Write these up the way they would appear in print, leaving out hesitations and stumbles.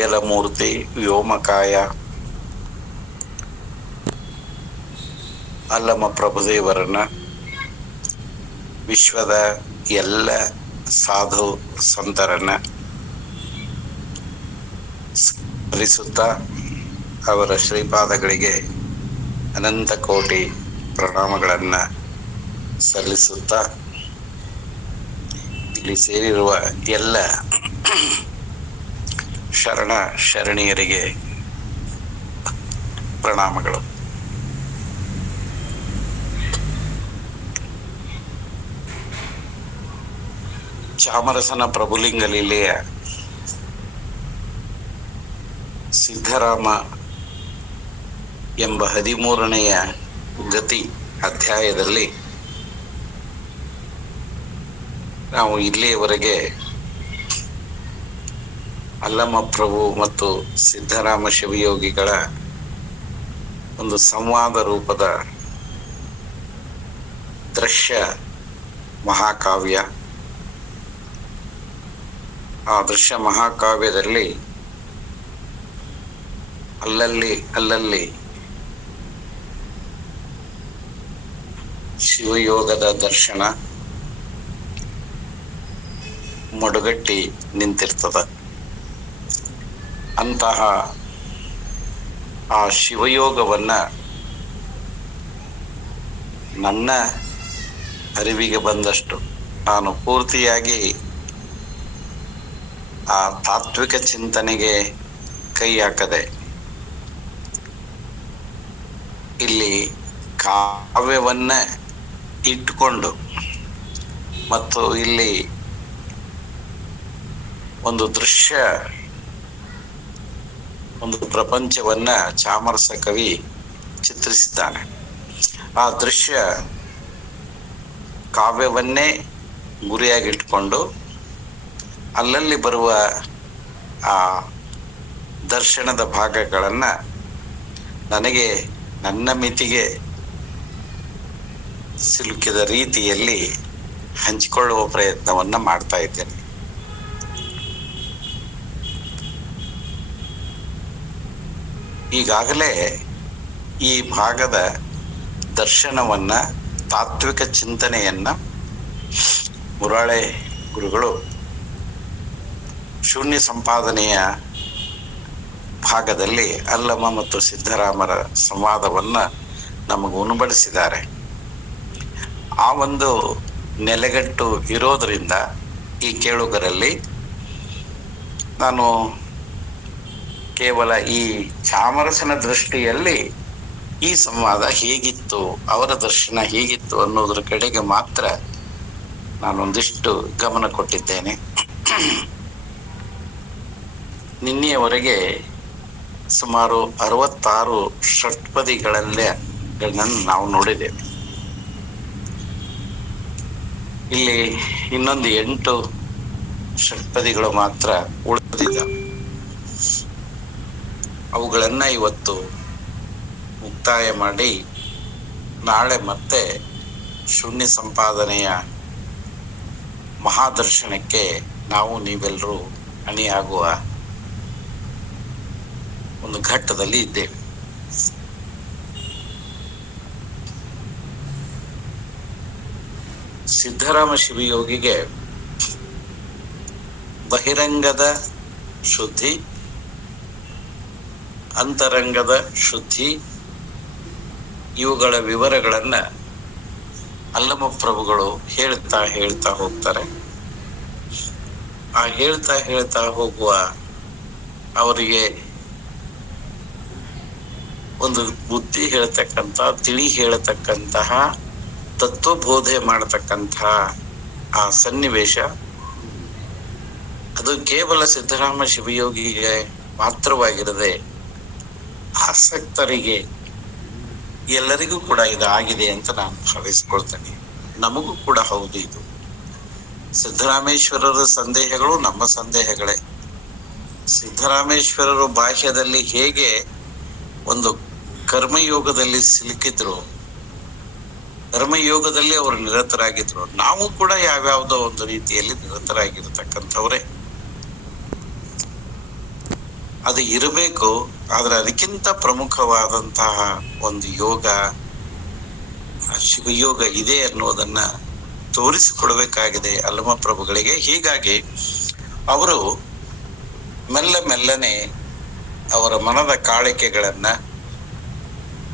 ಬಯಲಮೂರ್ತಿ ವ್ಯೋಮಕಾಯ ಅಲ್ಲಮ ಪ್ರಭುದೇವರನ್ನ, ವಿಶ್ವದ ಎಲ್ಲ ಸಾಧು ಸಂತರನ್ನ ಸ್ಮರಿಸುತ್ತಾ ಅವರ ಶ್ರೀಪಾದಗಳಿಗೆ ಅನಂತ ಕೋಟಿ ಪ್ರಣಾಮಗಳನ್ನು ಸಲ್ಲಿಸುತ್ತಾ ಇಲ್ಲಿ ಸೇರಿರುವ ಎಲ್ಲ ಶರಣ ಶರಣೀಯರಿಗೆ ಪ್ರಣಾಮಗಳು. ಚಾಮರಸನ ಪ್ರಭುಲಿಂಗ ಲೀಲೆಯ ಸಿದ್ಧರಾಮ ಎಂಬ 13ನೆಯ ಗತಿ ಅಧ್ಯಾಯದಲ್ಲಿ ನಾವು ಇಲ್ಲಿಯವರೆಗೆ ಅಲ್ಲಮ ಪ್ರಭು ಮತ್ತು ಸಿದ್ಧರಾಮ ಶಿವಯೋಗಿಗಳ ಒಂದು ಸಂವಾದ ರೂಪದ ದೃಶ್ಯ ಮಹಾಕಾವ್ಯ, ಆ ದೃಶ್ಯ ಮಹಾಕಾವ್ಯದಲ್ಲಿ ಅಲ್ಲಲ್ಲಿ ಶಿವಯೋಗದ ದರ್ಶನ ಮಡುಗಟ್ಟಿ ನಿಂತಿರ್ತದ. ಅಂತಹ ಆ ಶಿವಯೋಗವನ್ನ ನನ್ನ ಅರಿವಿಗೆ ಬಂದಷ್ಟು ನಾನು ಪೂರ್ತಿಯಾಗಿ ಆ ತಾತ್ವಿಕ ಚಿಂತನೆಗೆ ಕೈ ಹಾಕದೆ ಇಲ್ಲಿ ಕಾವ್ಯವನ್ನ ಇಟ್ಟುಕೊಂಡು ಮತ್ತು ಇಲ್ಲಿ ಒಂದು ದೃಶ್ಯ, ಒಂದು ಪ್ರಪಂಚವನ್ನ ಚಾಮರಸ ಕವಿ ಚಿತ್ರಿಸಿದ್ದಾನೆ. ಆ ದೃಶ್ಯ ಕಾವ್ಯವನ್ನೇ ಗುರಿಯಾಗಿಟ್ಕೊಂಡು ಅಲ್ಲಲ್ಲಿ ಬರುವ ಆ ದರ್ಶನದ ಭಾಗಗಳನ್ನ ನನಗೆ ನನ್ನ ಮಿತಿಗೆ ಸಿಲುಕಿದ ರೀತಿಯಲ್ಲಿ ಹಂಚಿಕೊಳ್ಳುವ ಪ್ರಯತ್ನವನ್ನ ಮಾಡ್ತಾ ಇದ್ದೇನೆ. ಈಗಾಗಲೇ ಈ ಭಾಗದ ದರ್ಶನವನ್ನ, ತಾತ್ವಿಕ ಚಿಂತನೆಯನ್ನ ಮುರಾಳೆ ಗುರುಗಳು ಶೂನ್ಯ ಸಂಪಾದನೆಯ ಭಾಗದಲ್ಲಿ ಅಲ್ಲಮ ಮತ್ತು ಸಿದ್ಧರಾಮರ ಸಂವಾದವನ್ನ ನಮಗೆ ಉಣಬಡಿಸಿದ್ದಾರೆ. ಆ ಒಂದು ನೆಲೆಗಟ್ಟು ಇರೋದರಿಂದ ಈ ಕೇಳುಗರಲ್ಲಿ ನಾನು ಕೇವಲ ಈ ಚಾಮರಸನ ದೃಷ್ಟಿಯಲ್ಲಿ ಈ ಸಂವಾದ ಹೇಗಿತ್ತು, ಅವರ ದರ್ಶನ ಹೇಗಿತ್ತು ಅನ್ನೋದ್ರ ಕಡೆಗೆ ಮಾತ್ರ ನಾನೊಂದಿಷ್ಟು ಗಮನ ಕೊಟ್ಟಿದ್ದೇನೆ. ನಿನ್ನೆಯವರೆಗೆ ಸುಮಾರು 66 ಷಟ್ಪದಿಗಳನ್ನ ನಾವು ನೋಡಿದ್ದೇವೆ. ಇಲ್ಲಿ ಇನ್ನೊಂದು 8 ಷಟ್ಪದಿಗಳು ಮಾತ್ರ ಉಳಿದಿದ್ದಾವೆ. ಅವುಗಳನ್ನ ಇವತ್ತು ಮುಕ್ತಾಯ ಮಾಡಿ ನಾಳೆ ಮತ್ತೆ ಶೂನ್ಯ ಸಂಪಾದನೆಯ ಮಹಾದರ್ಶನಕ್ಕೆ ನಾವು ನೀವೆಲ್ಲರೂ ಅಣಿಯಾಗುವ ಒಂದು ಘಟ್ಟದಲ್ಲಿ ಇದ್ದೇವೆ. ಸಿದ್ಧರಾಮ ಶಿವಯೋಗಿಗೆ ಬಹಿರಂಗದ ಶುದ್ಧಿ, ಅಂತರಂಗದ ಶುದ್ಧಿ, ಇವುಗಳ ವಿವರಗಳನ್ನ ಅಲ್ಲಮ ಪ್ರಭುಗಳು ಹೇಳ್ತಾ ಹೋಗ್ತಾರೆ. ಆ ಹೇಳ್ತಾ ಹೋಗುವ ಅವರಿಗೆ ಒಂದು ಬುದ್ಧಿ ಹೇಳ್ತಕ್ಕಂಥ, ತಿಳಿ ಹೇಳ್ತಕ್ಕಂತಹ, ತತ್ವಬೋಧೆ ಮಾಡತಕ್ಕಂತಹ ಆ ಸನ್ನಿವೇಶ ಅದು ಕೇವಲ ಸಿದ್ಧರಾಮ ಶಿವಯೋಗಿಗೆ ಮಾತ್ರವಾಗಿರದೆ ಆಸಕ್ತರಿಗೆ ಎಲ್ಲರಿಗೂ ಕೂಡ ಇದಾಗಿದೆ ಅಂತ ನಾನು ಭಾವಿಸ್ಕೊಳ್ತೇನೆ. ನಮಗೂ ಕೂಡ ಹೌದು. ಇದು ಸಿದ್ದರಾಮೇಶ್ವರರ ಸಂದೇಹಗಳು ನಮ್ಮ ಸಂದೇಹಗಳೇ. ಸಿದ್ದರಾಮೇಶ್ವರರು ಬಾಹ್ಯದಲ್ಲಿ ಹೇಗೆ ಒಂದು ಕರ್ಮಯೋಗದಲ್ಲಿ ಸಿಲುಕಿದ್ರು, ಕರ್ಮಯೋಗದಲ್ಲಿ ಅವರು ನಿರತರಾಗಿದ್ರು, ನಾವು ಕೂಡ ಯಾವ್ಯಾವುದೋ ಒಂದು ರೀತಿಯಲ್ಲಿ ನಿರತರಾಗಿರ್ತಕ್ಕಂಥವ್ರೆ. ಅದು ಇರಬೇಕು. ಆದ್ರೆ ಅದಕ್ಕಿಂತ ಪ್ರಮುಖವಾದಂತಹ ಒಂದು ಯೋಗ, ಶಿವಯೋಗ ಇದೆ ಅನ್ನೋದನ್ನ ತೋರಿಸಿಕೊಡ್ಬೇಕಾಗಿದೆ ಅಲ್ಲಮ ಪ್ರಭುಗಳಿಗೆ. ಹೀಗಾಗಿ ಅವರು ಮೆಲ್ಲನೆ ಅವರ ಮನದ ಕಾಳಿಕೆಗಳನ್ನ,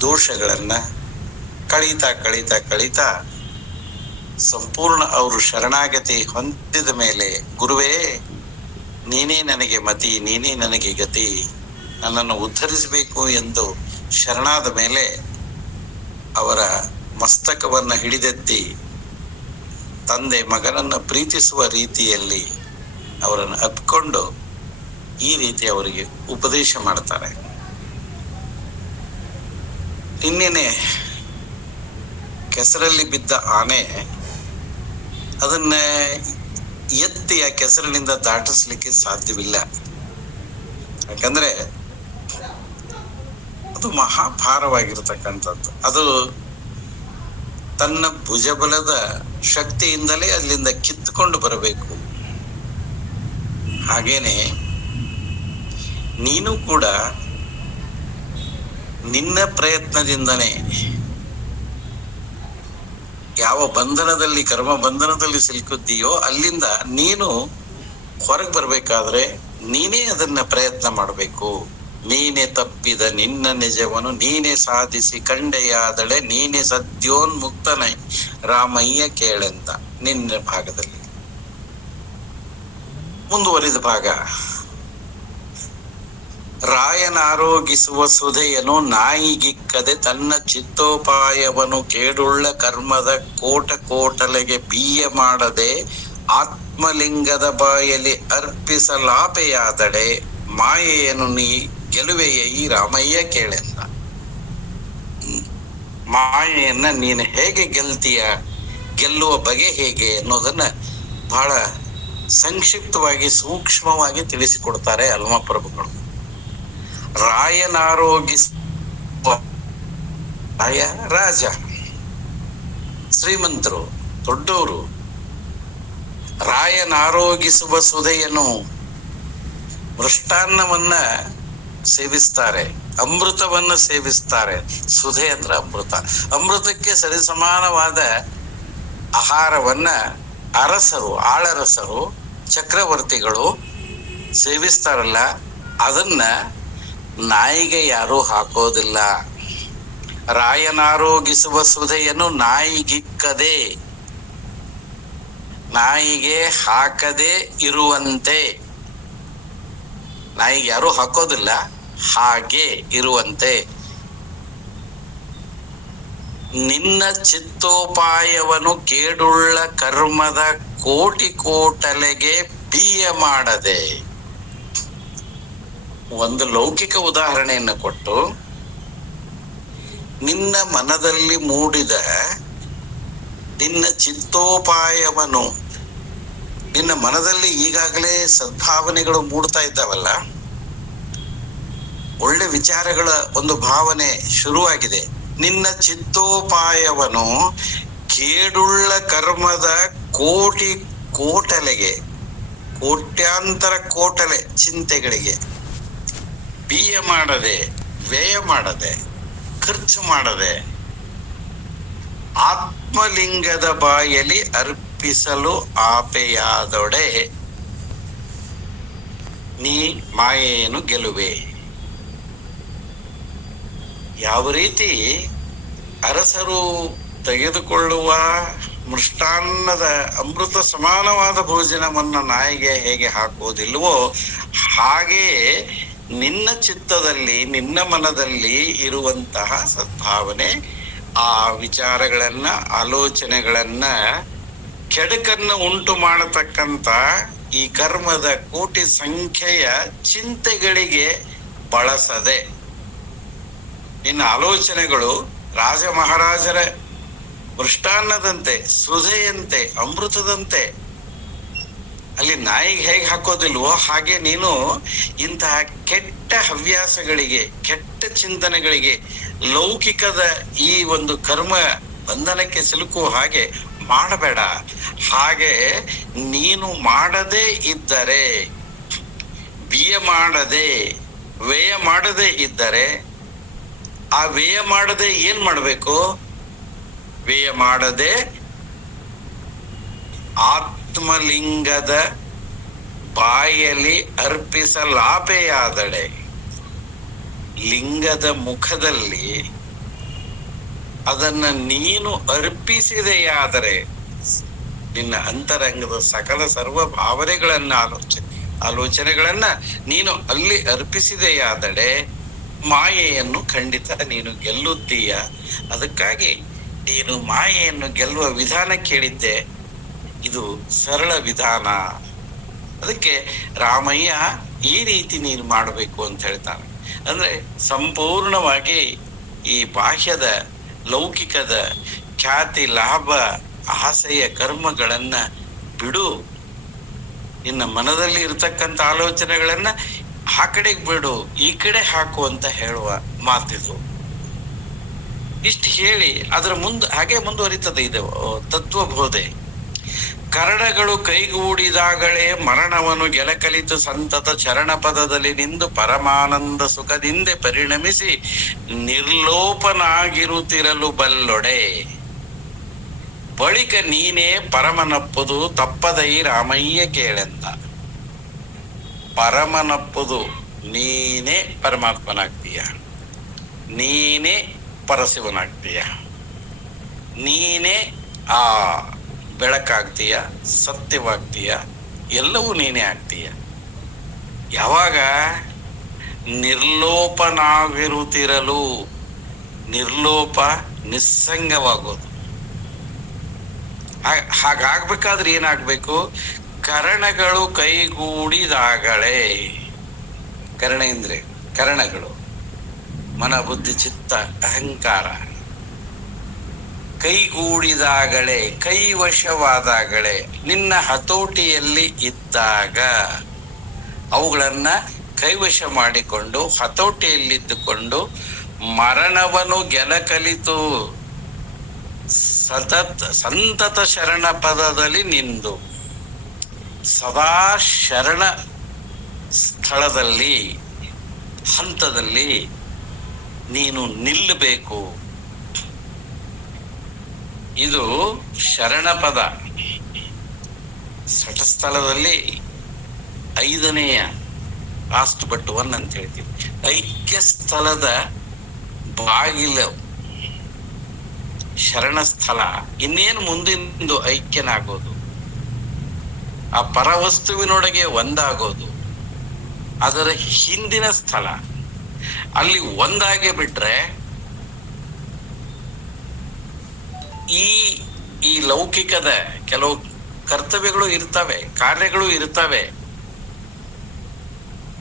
ದೋಷಗಳನ್ನ ಕಳೀತಾ ಸಂಪೂರ್ಣ ಅವರು ಶರಣಾಗತಿ ಹೊಂದಿದ ಮೇಲೆ, ಗುರುವೇ ನೀನೇ ನನಗೆ ಮತಿ, ನೀನೇ ನನಗೆ ಗತಿ, ನನ್ನನ್ನು ಉದ್ಧರಿಸಬೇಕು ಎಂದು ಶರಣಾದ ಮೇಲೆ ಅವರ ಮಸ್ತಕವನ್ನ ಹಿಡಿದೆತ್ತಿ ತಂದೆ ಮಗನನ್ನ ಪ್ರೀತಿಸುವ ರೀತಿಯಲ್ಲಿ ಅವರನ್ನು ಅಪ್ಪಿಕೊಂಡು ಈ ರೀತಿ ಅವರಿಗೆ ಉಪದೇಶ ಮಾಡ್ತಾರೆ. ನಿನ್ನೆನೆ ಕೆಸರಲ್ಲಿ ಬಿದ್ದ ಆನೆ ಅದನ್ನ ಎತ್ತಿ ಆ ಕೆಸರಿನಿಂದ ದಾಟಿಸ್ಲಿಕ್ಕೆ ಸಾಧ್ಯವಿಲ್ಲ. ಯಾಕಂದ್ರೆ ಅದು ಮಹಾಭಾರವಾಗಿರ್ತಕ್ಕಂಥದ್ದು. ಅದು ತನ್ನ ಭುಜಬಲದ ಶಕ್ತಿಯಿಂದಲೇ ಅಲ್ಲಿಂದ ಕಿತ್ತುಕೊಂಡು ಬರಬೇಕು. ಹಾಗೇನೆ ನೀನು ಕೂಡ ನಿನ್ನ ಪ್ರಯತ್ನದಿಂದನೇ ಯಾವ ಬಂಧನದಲ್ಲಿ, ಕರ್ಮ ಬಂಧನದಲ್ಲಿ ಸಿಲುಕಿದ್ದೀಯೋ ಅಲ್ಲಿಂದ ನೀನು ಹೊರಗೆ ಬರ್ಬೇಕಾದ್ರೆ ನೀನೇ ಅದನ್ನ ಪ್ರಯತ್ನ ಮಾಡಬೇಕು. ನೀನೆ ತಪ್ಪಿದ ನಿನ್ನ ನಿಜವನ್ನು ನೀನೇ ಸಾಧಿಸಿ ಕಂಡೆಯಾದಳೆ, ನೀನೇ ಸದ್ಯೋನ್ಮುಕ್ತನೈ ರಾಮಯ್ಯ ಕೇಳೆಂದ. ನಿನ್ನ ಭಾಗದಲ್ಲಿ ಮುಂದುವರಿದ ಭಾಗ, ರಾಯನಾರೋಗಿಸುವ ಸುಧೆಯನು ನಾಯಿಗಿಕ್ಕದೆ ತನ್ನ ಚಿತ್ತೋಪಾಯವನ್ನು ಕೇಡುಳ್ಳ ಕರ್ಮದ ಕೋಟಲೆಗೆ ಬೀಯ ಮಾಡದೆ ಆತ್ಮಲಿಂಗದ ಬಾಯಲ್ಲಿ ಅರ್ಪಿಸಲಾಪೆಯಾದಡೆ ಮಾಯೆಯನ್ನು ನೀ ಗೆಲುವೆಯ ಈ ರಾಮಯ್ಯ ಕೇಳೆಂದ. ಮಾಯೆಯನ್ನ ನೀನು ಹೇಗೆ ಗೆಲ್ತೀಯ, ಗೆಲ್ಲುವ ಬಗೆ ಹೇಗೆ ಅನ್ನೋದನ್ನ ಬಹಳ ಸಂಕ್ಷಿಪ್ತವಾಗಿ ಸೂಕ್ಷ್ಮವಾಗಿ ತಿಳಿಸಿಕೊಡ್ತಾರೆ ಅಲ್ಲಮ ಪ್ರಭುಗಳು. ರಾಜ, ಶ್ರೀಮಂತರು, ದೊಡ್ಡವರು ರಾಯನಾರೋಗಿಸುವ ಸುಧೆಯನ್ನು, ಮೃಷ್ಟಾನ್ನವನ್ನ ಸೇವಿಸ್ತಾರೆ, ಅಮೃತವನ್ನ ಸೇವಿಸ್ತಾರೆ. ಸುಧೆ ಅಂದ್ರೆ ಅಮೃತ. ಅಮೃತಕ್ಕೆ ಸರಿಸಮಾನವಾದ ಆಹಾರವನ್ನ ಅರಸರು, ಆಳರಸರು, ಚಕ್ರವರ್ತಿಗಳು ಸೇವಿಸ್ತಾರಲ್ಲ, ಅದನ್ನ ನಾಯಿಗೆ ಯಾರೂ ಹಾಕೋದಿಲ್ಲ. ರಾಯನಾರೋಗಿಸುವ ಸುಧೆಯನ್ನು ನಾಯಿಗಿಕ್ಕದೆ, ನಾಯಿಗೆ ಹಾಕದೆ ಇರುವಂತೆ, ನಾಯಿಗೆ ಯಾರೂ ಹಾಕೋದಿಲ್ಲ, ಹಾಗೆ ಇರುವಂತೆ ನಿನ್ನ ಚಿತ್ತೋಪಾಯವನ್ನು ಕೇಡುಳ್ಳ ಕರ್ಮದ ಕೋಟಲೆಗೆ ಬೀಯ ಮಾಡದೆ. ಒಂದು ಲೌಕಿಕ ಉದಾಹರಣೆಯನ್ನು ಕೊಟ್ಟು, ನಿನ್ನ ಮನದಲ್ಲಿ ಮೂಡಿದ ನಿನ್ನ ಚಿತ್ತೋಪಾಯವನ್ನು, ನಿನ್ನ ಮನದಲ್ಲಿ ಈಗಾಗಲೇ ಸದ್ಭಾವನೆಗಳು ಮೂಡ್ತಾ ಇದ್ದಾವಲ್ಲ, ಒಳ್ಳೆ ವಿಚಾರಗಳ ಒಂದು ಭಾವನೆ ಶುರುವಾಗಿದೆ. ನಿನ್ನ ಚಿತ್ತೋಪಾಯವನ್ನು ಕೇಡುಳ್ಳ ಕರ್ಮದ ಕೋಟಲೆಗೆ, ಕೋಟ್ಯಾಂತರ ಕೋಟಲೆ ಚಿಂತೆಗಳಿಗೆ ಬೀಯ ಮಾಡದೆ, ವ್ಯಯ ಮಾಡದೆ, ಖರ್ಚು ಮಾಡದೆ ಆತ್ಮಲಿಂಗದ ಬಾಯಲ್ಲಿ ಅರ್ಪಿಸಲು ಆಪೆಯಾದೊಡೆ ನೀ ಮಾಯೆಯನ್ನು ಗೆಲುವೆ. ಯಾವ ರೀತಿ ಅರಸರು ತೆಗೆದುಕೊಳ್ಳುವ ಮೃಷ್ಟಾನ್ನದ ಅಮೃತ ಸಮಾನವಾದ ಭೋಜನವನ್ನು ನಾಯಿಗೆ ಹೇಗೆ ಹಾಕುವುದಿಲ್ವೋ, ಹಾಗೆಯೇ ನಿನ್ನ ಚಿತ್ತದಲ್ಲಿ, ನಿನ್ನ ಮನದಲ್ಲಿ ಇರುವಂತಹ ಸದ್ಭಾವನೆ, ಆ ವಿಚಾರಗಳನ್ನ, ಆಲೋಚನೆಗಳನ್ನ, ಕೆಡಕನ್ನು ಉಂಟು ಮಾಡತಕ್ಕಂತ ಈ ಕರ್ಮದ ಕೋಟಿ ಸಂಖ್ಯೆಯ ಚಿಂತೆಗಳಿಗೆ ಬಳಸದೆ, ನಿನ್ನ ಆಲೋಚನೆಗಳು ರಾಜ ಮಹಾರಾಜರ ಮೃಷ್ಟಾನ್ನದಂತೆ, ಸುಧೆಯಂತೆ, ಅಮೃತದಂತೆ, ಅಲ್ಲಿ ನಾಯಿಗೆ ಹೇಗೆ ಹಾಕೋದಿಲ್ವೋ ಹಾಗೆ ನೀನು ಇಂತಹ ಕೆಟ್ಟ ಹವ್ಯಾಸಗಳಿಗೆ, ಕೆಟ್ಟ ಚಿಂತನೆಗಳಿಗೆ, ಲೌಕಿಕದ ಈ ಒಂದು ಕರ್ಮ ಬಂಧನಕ್ಕೆ ಸಿಲುಕುವ ಹಾಗೆ ಮಾಡಬೇಡ. ಹಾಗೆ ನೀನು ಮಾಡದೇ ಇದ್ದರೆ, ಬಿಯ ಮಾಡದೆ, ವ್ಯಯ ಮಾಡದೇ ಇದ್ದರೆ ಆ ವ್ಯಯ ಮಾಡದೆ ಏನ್ ಮಾಡಬೇಕು? ವ್ಯಯ ಮಾಡದೆ ಆತ್ಮಲಿಂಗದ ಬಾಯಲ್ಲಿ ಅರ್ಪಿಸಲಾಪೆಯಾದಡೆ, ಲಿಂಗದ ಮುಖದಲ್ಲಿ ಅದನ್ನ ನೀನು ಅರ್ಪಿಸಿದೆಯಾದರೆ, ನಿನ್ನ ಅಂತರಂಗದ ಸಕಲ ಸರ್ವ ಭಾವನೆಗಳನ್ನ ಆಲೋಚನೆಗಳನ್ನ ನೀನು ಅಲ್ಲಿ ಅರ್ಪಿಸಿದೆಯಾದಡೆ ಮಾಯೆಯನ್ನು ಖಂಡಿತ ನೀನು ಗೆಲ್ಲುತ್ತೀಯ. ಅದಕ್ಕಾಗಿ ನೀನು ಮಾಯೆಯನ್ನು ಗೆಲ್ಲುವ ವಿಧಾನ ಕೇಳಿದ್ದೆ, ಇದು ಸರಳ ವಿಧಾನ. ಅದಕ್ಕೆ ರಾಮಯ್ಯ ಈ ರೀತಿ ನೀನು ಮಾಡಬೇಕು ಅಂತ ಹೇಳ್ತಾನೆ. ಅಂದ್ರೆ ಸಂಪೂರ್ಣವಾಗಿ ಈ ಬಾಹ್ಯದ ಲೌಕಿಕದ ಖ್ಯಾತಿ ಲಾಭ ಆಸೆಯ ಕರ್ಮಗಳನ್ನ ಬಿಡು, ನಿನ್ನ ಮನದಲ್ಲಿ ಇರ್ತಕ್ಕಂಥ ಆಲೋಚನೆಗಳನ್ನ ಆ ಕಡೆಗೆ ಬಿಡು, ಈ ಕಡೆ ಹಾಕು ಅಂತ ಹೇಳುವ ಮಾತಿದು. ಇಷ್ಟು ಹೇಳಿ ಅದರ ಹಾಗೆ ಮುಂದುವರಿತದೆ ಇದು ತತ್ವಬೋಧೆ. ಕರಣಗಳು ಕೈಗೂಡಿದಾಗಲೇ ಮರಣವನ್ನು ಗೆಲಕಲಿತು ಸಂತತ ಚರಣ ಪದದಲ್ಲಿ ನಿಂದು ಪರಮಾನಂದ ಸುಖದಿಂದ ಪರಿಣಮಿಸಿ ನಿರ್ಲೋಪನಾಗಿರುತ್ತಿರಲು ಬಲ್ಲೊಡೆ. ಬಳಿಕ ನೀನೇ ಪರಮನಪ್ಪುದು ತಪ್ಪದೈ ರಾಮಯ್ಯ ಕೇಳೆಂದ. ಪರಮನಪ್ಪುದು, ನೀನೇ ಪರಮಾತ್ಮನಾಗ್ತೀಯ, ನೀನೇ ಪರಶಿವನಾಗ್ತೀಯ, ನೀನೇ ಆ ಬೆಳಕಾಗ್ತೀಯ, ಸತ್ಯವಾಗ್ತೀಯ, ಎಲ್ಲವೂ ನೀನೇ ಆಗ್ತೀಯ. ಯಾವಾಗ? ನಿರ್ಲೋಪನಾಗಿರುತ್ತಿರಲು. ನಿರ್ಲೋಪ, ನಿಸ್ಸಂಗವಾಗೋದು. ಹಾಗಾಗ್ಬೇಕಾದ್ರೆ ಏನಾಗ್ಬೇಕು? ಕರಣಗಳು ಕೈಗೂಡಿದಾಗಲೇ. ಕರಣಗಳು ಮನ ಬುದ್ಧಿ ಚಿತ್ತ ಅಹಂಕಾರ ಕೈಗೂಡಿದಾಗಲೇ, ಕೈವಶವಾದಾಗಲೇ, ನಿನ್ನ ಹತೋಟಿಯಲ್ಲಿ ಇದ್ದಾಗ, ಅವುಗಳನ್ನ ಕೈವಶ ಮಾಡಿಕೊಂಡು ಹತೋಟಿಯಲ್ಲಿದ್ದುಕೊಂಡು ಮರಣವನ್ನು ಗೆಲಕಲಿತು ಸಂತತ ಶರಣ ಪದದಲ್ಲಿ ನಿಂದು, ಸದಾ ಶರಣ ಸ್ಥಳದಲ್ಲಿ ಹಂತದಲ್ಲಿ ನೀನು ನಿಲ್ಲಬೇಕು. ಇದು ಶರಣ ಪದ. ಸಟಸ್ಥಳದಲ್ಲಿ 5ನೇಯ ಲಾಸ್ಟ್ ಬಟ್ 1 ಅಂತ ಹೇಳ್ತೀವಿ. ಐಕ್ಯ ಸ್ಥಳದ ಬಾಗಿಲು ಶರಣ ಸ್ಥಳ. ಇನ್ನೇನು ಮುಂದಿಂದು ಐಕ್ಯನಾಗೋದು, ಆ ಪರವಸ್ತುವಿನೊಳಗೆ ಒಂದಾಗೋದು, ಅದರ ಹಿಂದಿನ ಸ್ಥಳ. ಅಲ್ಲಿ ಒಂದಾಗೆ ಬಿಟ್ರೆ ಈ ಲೌಕಿಕದ ಕೆಲವು ಕರ್ತವ್ಯಗಳು ಇರ್ತವೆ, ಕಾರ್ಯಗಳು ಇರ್ತವೆ.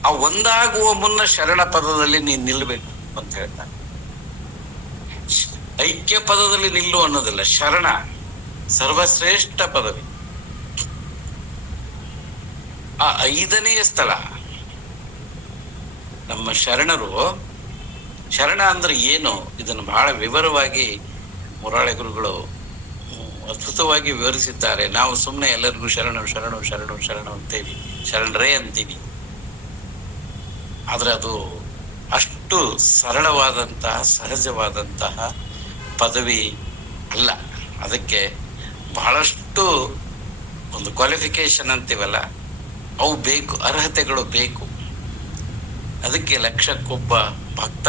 ಆ ಒಂದಾಗುವ ಮುನ್ನ ಶರಣ ಪದದಲ್ಲಿ ನೀನ್ ನಿಲ್ಬೇಕು ಅಂತ ಹೇಳ್ತಾನೆ. ಐಕ್ಯ ಪದದಲ್ಲಿ ನಿಲ್ಲು ಅನ್ನೋದಿಲ್ಲ, ಶರಣ ಸರ್ವಶ್ರೇಷ್ಠ ಪದವಿ. ಆ 5ನೇಯ ಸ್ಥಳ ನಮ್ಮ ಶರಣರು. ಶರಣ ಅಂದ್ರೆ ಏನು? ಇದನ್ನು ಬಹಳ ವಿವರವಾಗಿ ಮುರಾಳೆ ಗುರುಗಳು ಅದ್ಭುತವಾಗಿ ವಿವರಿಸಿದ್ದಾರೆ. ನಾವು ಸುಮ್ಮನೆ ಎಲ್ಲರಿಗೂ ಶರಣು ಶರಣು ಶರಣು ಶರಣು ಅಂತೇವಿ, ಶರಣರೇ ಅಂತೀವಿ. ಆದ್ರೆ ಅದು ಅಷ್ಟು ಸರಳವಾದಂತಹ ಸಹಜವಾದಂತಹ ಪದವಿ ಅಲ್ಲ. ಅದಕ್ಕೆ ಬಹಳಷ್ಟು ಒಂದು ಕ್ವಾಲಿಫಿಕೇಶನ್ ಅಂತೀವಲ್ಲ, ಅವು ಬೇಕು, ಅರ್ಹತೆಗಳು ಬೇಕು. ಅದಕ್ಕೆ ಲಕ್ಷಕ್ಕೊಬ್ಬ ಭಕ್ತ,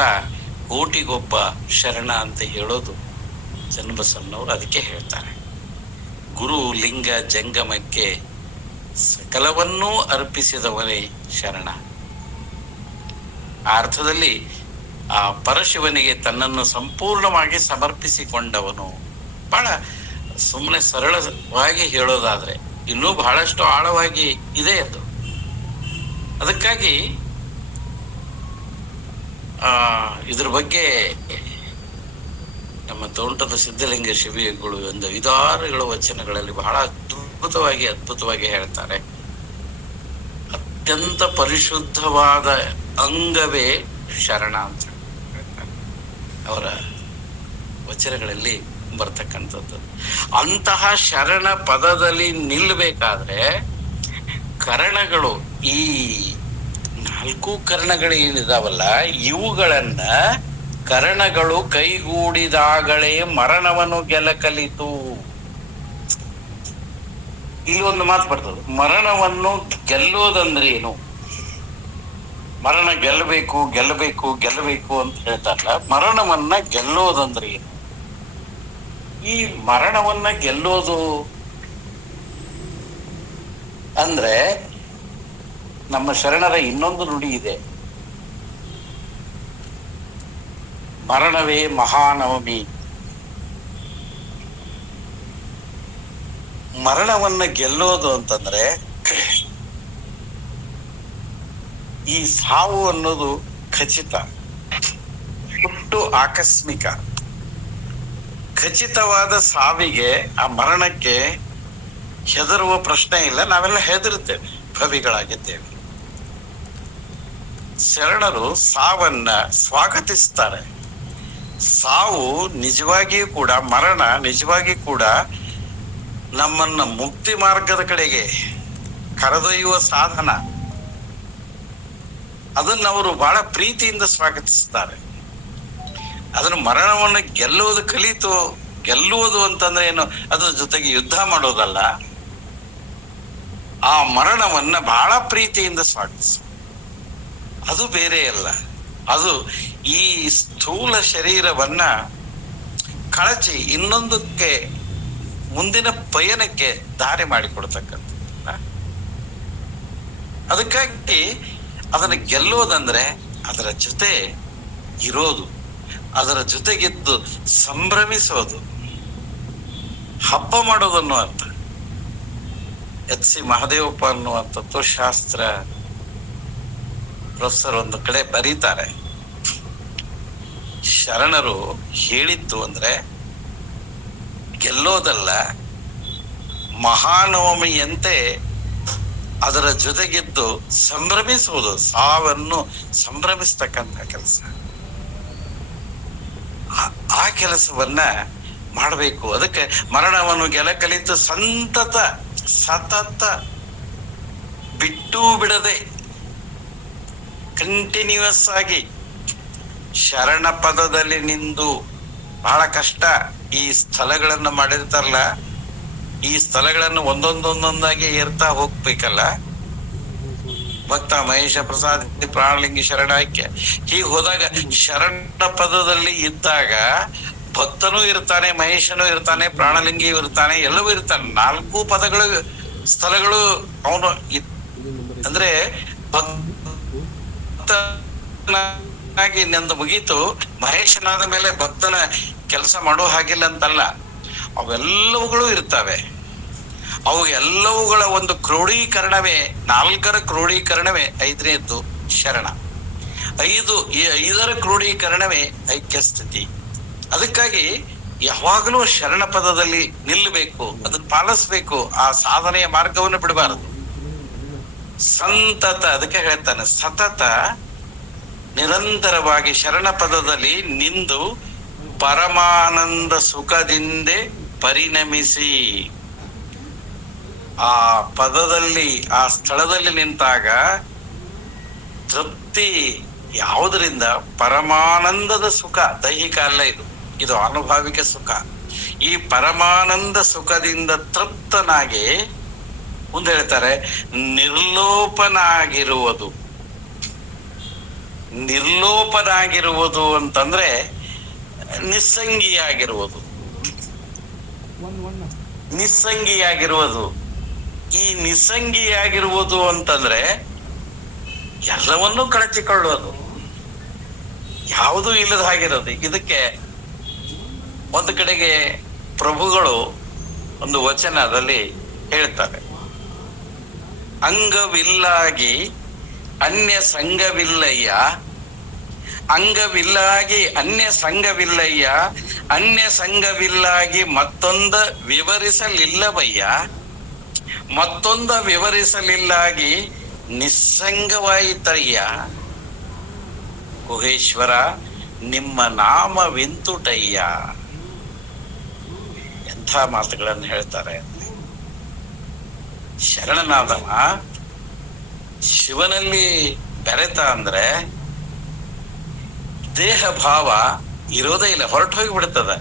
ಕೋಟಿಗೊಬ್ಬ ಶರಣ ಅಂತ ಹೇಳೋದು ಚನ್ನಬಸವಣ್ಣವರು. ಅದಕ್ಕೆ ಹೇಳ್ತಾರೆ, ಗುರು ಲಿಂಗ ಜಂಗಮಕ್ಕೆ ಸಕಲವನ್ನೂ ಅರ್ಪಿಸಿದವನೇ ಶರಣ. ಆ ಅರ್ಥದಲ್ಲಿ ಆ ಪರಶಿವನಿಗೆ ತನ್ನನ್ನು ಸಂಪೂರ್ಣವಾಗಿ ಸಮರ್ಪಿಸಿಕೊಂಡವನು. ಬಹಳ ಸುಮ್ಮನೆ ಸರಳವಾಗಿ ಹೇಳೋದಾದ್ರೆ ಇನ್ನೂ ಬಹಳಷ್ಟು ಆಳವಾಗಿ ಇದೆ ಅದು. ಅದಕ್ಕಾಗಿ ಇದ್ರ ಬಗ್ಗೆ ನಮ್ಮ ತೋಂಟದ ಸಿದ್ಧಲಿಂಗ ಶಿಬಿಗಳು ಒಂದು 5-6 ವಚನಗಳಲ್ಲಿ ಬಹಳ ಅದ್ಭುತವಾಗಿ ಹೇಳ್ತಾರೆ. ಅತ್ಯಂತ ಪರಿಶುದ್ಧವಾದ ಅಂಗವೇ ಶರಣ ಅಂತ ಹೇಳ್ತಾರೆ ಅವರ ವಚನಗಳಲ್ಲಿ ಬರ್ತಕ್ಕಂಥದ್ದು. ಅಂತಹ ಶರಣ ಪದದಲ್ಲಿ ನಿಲ್ಲಬೇಕಾದ್ರೆ ಕರಣಗಳು, ಈ ನಾಲ್ಕು ಕರ್ಣಗಳೇನಿದಾವಲ್ಲ ಇವುಗಳನ್ನ ಕರ್ಣಗಳು ಕೈಗೂಡಿದಾಗಲೇ ಮರಣವನ್ನು ಗೆಲ್ಲಕಲಿತು. ಇಲ್ಲಿ ಒಂದು ಮಾತು ಬರ್ತದೆ, ಮರಣವನ್ನು ಗೆಲ್ಲೋದಂದ್ರೆ ಏನು? ಮರಣ ಗೆಲ್ಲಬೇಕು ಗೆಲ್ಲಬೇಕು ಗೆಲ್ಲಬೇಕು ಅಂತ ಹೇಳ್ತಾರಲ್ಲ, ಮರಣವನ್ನ ಗೆಲ್ಲೋದಂದ್ರೆ ಏನು? ಈ ಮರಣವನ್ನ ಗೆಲ್ಲೋದು ಅಂದ್ರೆ ನಮ್ಮ ಶರಣರ ಇನ್ನೊಂದು ನುಡಿ ಇದೆ, ಮರಣವೇ ಮಹಾನವಮಿ. ಮರಣವನ್ನ ಗೆಲ್ಲೋದು ಅಂತಂದ್ರೆ ಈ ಸಾವು ಅನ್ನೋದು ಖಚಿತ, ಹುಟ್ಟು ಆಕಸ್ಮಿಕ. ಖಚಿತವಾದ ಸಾವಿಗೆ, ಆ ಮರಣಕ್ಕೆ ಹೆದರುವ ಪ್ರಶ್ನೆ ಇಲ್ಲ. ನಾವೆಲ್ಲ ಹೆದರುತ್ತೇವೆ, ಭವಿಗಳಾಗಿದ್ದೇವೆ. ಶರಣರು ಸಾವನ್ನ ಸ್ವಾಗತಿಸ್ತಾರೆ. ಸಾವು ನಿಜವಾಗಿಯೂ ಕೂಡ, ಮರಣ ನಿಜವಾಗಿಯೂ ಕೂಡ ನಮ್ಮನ್ನ ಮುಕ್ತಿ ಮಾರ್ಗದ ಕಡೆಗೆ ಕರೆದೊಯ್ಯುವ ಸಾಧನ. ಅದನ್ನ ಅವರು ಬಹಳ ಪ್ರೀತಿಯಿಂದ ಸ್ವಾಗತಿಸ್ತಾರೆ. ಅದನ್ನು ಮರಣವನ್ನು ಗೆಲ್ಲುವುದು ಗೆಲ್ಲುವುದು ಅಂತಂದ್ರೆ ಏನು? ಅದ್ರ ಜೊತೆಗೆ ಯುದ್ಧ ಮಾಡೋದಲ್ಲ, ಆ ಮರಣವನ್ನ ಬಹಳ ಪ್ರೀತಿಯಿಂದ ಸ್ವಾಗತಿಸ, ಅದು ಬೇರೆ ಅಲ್ಲ. ಅದು ಈ ಸ್ಥೂಲ ಶರೀರವನ್ನ ಕಳಚಿ ಇನ್ನೊಂದಕ್ಕೆ, ಮುಂದಿನ ಪಯಣಕ್ಕೆ ದಾರಿ ಮಾಡಿಕೊಡ್ತಕ್ಕಂಥ. ಅದಕ್ಕಾಗಿ ಅದನ್ನ ಗೆಲ್ಲೋದಂದ್ರೆ ಅದರ ಜೊತೆ ಇರೋದು, ಅದರ ಜೊತೆಗಿದ್ದು ಸಂಭ್ರಮಿಸೋದು, ಹಬ್ಬ ಮಾಡೋದನ್ನು ಅರ್ಥ. ಎಚ್ ಸಿ ಮಹದೇವಪ್ಪ ಅನ್ನುವಂಥದ್ದು ಶಾಸ್ತ್ರ ಪ್ರೊಫೆಸರ್ ಒಂದು ಕಡೆ ಬರೀತಾರೆ, ಶರಣರು ಹೇಳಿದ್ದು ಅಂದ್ರೆ ಗೆಲ್ಲೋದಲ್ಲ, ಮಹಾನವಮಿಯಂತೆ ಅದರ ಜೊತೆಗಿದ್ದು ಸಂಭ್ರಮಿಸುವುದು, ಸಾವನ್ನು ಸಂಭ್ರಮಿಸ್ತಕ್ಕಂಥ ಕೆಲಸ. ಆ ಕೆಲಸವನ್ನ ಮಾಡಬೇಕು. ಅದಕ್ಕೆ ಮರಣವನ್ನು ಗೆಲ್ಲಕಲಿತು ಸತತ ಬಿಟ್ಟು ಬಿಡದೆ ಕಂಟಿನ್ಯೂಸ್ ಆಗಿ ಶರಣ ಪದದಲ್ಲಿ ನಿಂದು, ಬಹಳ ಕಷ್ಟ. ಈ ಸ್ಥಳಗಳನ್ನು ಮಾಡಿರ್ತಾರಲ್ಲ, ಈ ಸ್ಥಳಗಳನ್ನು ಒಂದೊಂದಾಗಿ ಏರ್ತಾ ಹೋಗ್ಬೇಕಲ್ಲ. ಭಕ್ತ ಮಹೇಶ ಪ್ರಸಾದ್ ಪ್ರಾಣಲಿಂಗಿ ಶರಣಾಕ್ಯ ಹೀಗೆ ಹೋದಾಗ ಶರಣ ಪದದಲ್ಲಿ ಇದ್ದಾಗ ಭಕ್ತನೂ ಇರ್ತಾನೆ, ಮಹೇಶನೂ ಇರ್ತಾನೆ, ಪ್ರಾಣಲಿಂಗಿಯೂ ಇರ್ತಾನೆ, ಎಲ್ಲವೂ ಇರ್ತಾನೆ. 4 ಪದಗಳು ಸ್ಥಳಗಳು ಅವನು ಅಂದ್ರೆ ಭಕ್ತನಾಗಿ ನಂದು ಮುಗೀತು, ಮಹೇಶನಾದ ಮೇಲೆ ಭಕ್ತನ ಕೆಲಸ ಮಾಡೋ ಹಾಗಿಲ್ಲ ಅಂತಲ್ಲ. ಅವೆಲ್ಲವುಗಳು ಇರ್ತವೆ. ಅವು ಎಲ್ಲವುಗಳ ಒಂದು ಕ್ರೋಢೀಕರಣವೇ, 4ರ ಕ್ರೋಢೀಕರಣವೇ 5ನೇದ್ದು ಶರಣ. ಈ 5ರ ಕ್ರೋಢೀಕರಣವೇ ಐಕ್ಯ ಸ್ಥಿತಿ. ಅದಕ್ಕಾಗಿ ಯಾವಾಗಲೂ ಶರಣ ಪದದಲ್ಲಿ ನಿಲ್ಲಬೇಕು, ಅದನ್ನ ಪಾಲಿಸ್ಬೇಕು, ಆ ಸಾಧನೆಯ ಮಾರ್ಗವನ್ನು ಬಿಡಬಾರದು. ಸಂತತ, ಅದಕ್ಕೆ ಹೇಳ್ತಾನೆ, ಸತತ ನಿರಂತರವಾಗಿ ಶರಣ ಪದದಲ್ಲಿ ನಿಂದು ಪರಮಾನಂದ ಸುಖದಿಂದೆ ಪರಿಣಮಿಸಿ. ಆ ಪದದಲ್ಲಿ, ಆ ಸ್ಥಳದಲ್ಲಿ ನಿಂತಾಗ ತೃಪ್ತಿ ಯಾವುದರಿಂದ? ಪರಮಾನಂದದ ಸುಖ. ದೈಹಿಕ ಅಲ್ಲ ಇದು ಅನುಭಾವಿಕ ಸುಖ. ಈ ಪರಮಾನಂದ ಸುಖದಿಂದ ತೃಪ್ತನಾಗಿ ಮುಂದೆ ಹೇಳ್ತಾರೆ, ನಿರ್ಲೋಪನಾಗಿರುವುದು. ನಿರ್ಲೋಪನಾಗಿರುವುದು ಅಂತಂದ್ರೆ ನಿಸ್ಸಂಗಿಯಾಗಿರುವುದು. ನಿಸ್ಸಂಗಿಯಾಗಿರುವುದು. ಈ ನಿಸ್ಸಂಗಿಯಾಗಿರುವುದು ಅಂತಂದ್ರೆ ಎಲ್ಲವನ್ನೂ ಕಳಚಿಕೊಳ್ಳುವುದು, ಯಾವುದೂ ಇಲ್ಲದ ಹಾಗಿರೋದು. ಇದಕ್ಕೆ ಒಂದು ಕಡೆಗೆ ಪ್ರಭುಗಳು ಒಂದು ವಚನದಲ್ಲಿ ಹೇಳ್ತಾರೆ, ಅಂಗವಿಲ್ಲಾಗಿ ಅನ್ಯ ಸಂಘವಿಲ್ಲಯ್ಯ, ಅಂಗವಿಲ್ಲಾಗಿ ಅನ್ಯ ಸಂಘವಿಲ್ಲಯ್ಯ, ಅನ್ಯ ಸಂಘವಿಲ್ಲಾಗಿ ಮತ್ತೊಂದ ವಿವರಿಸಲಿಲ್ಲವಯ್ಯ, ಮತ್ತೊಂದ ವಿವರಿಸಲಿಲ್ಲಾಗಿ ನಿಸ್ಸಂಗವಾಯಿತಯ್ಯ. ಗುಹೇಶ್ವರ ನಿಮ್ಮ ನಾಮವೆಂತುಟಯ್ಯ. ಎಂಥ ಮಾತುಗಳನ್ನು ಹೇಳ್ತಾರೆ. ಶರಣನಾದವ ಶಿವನಲ್ಲಿ ಬೆರೆತ ಅಂದ್ರೆ ದೇಹ ಭಾವ ಇರೋದೇ ಇಲ್ಲ, ಹೊರಟು ಹೋಗಿ ಬಿಡ್ತದ.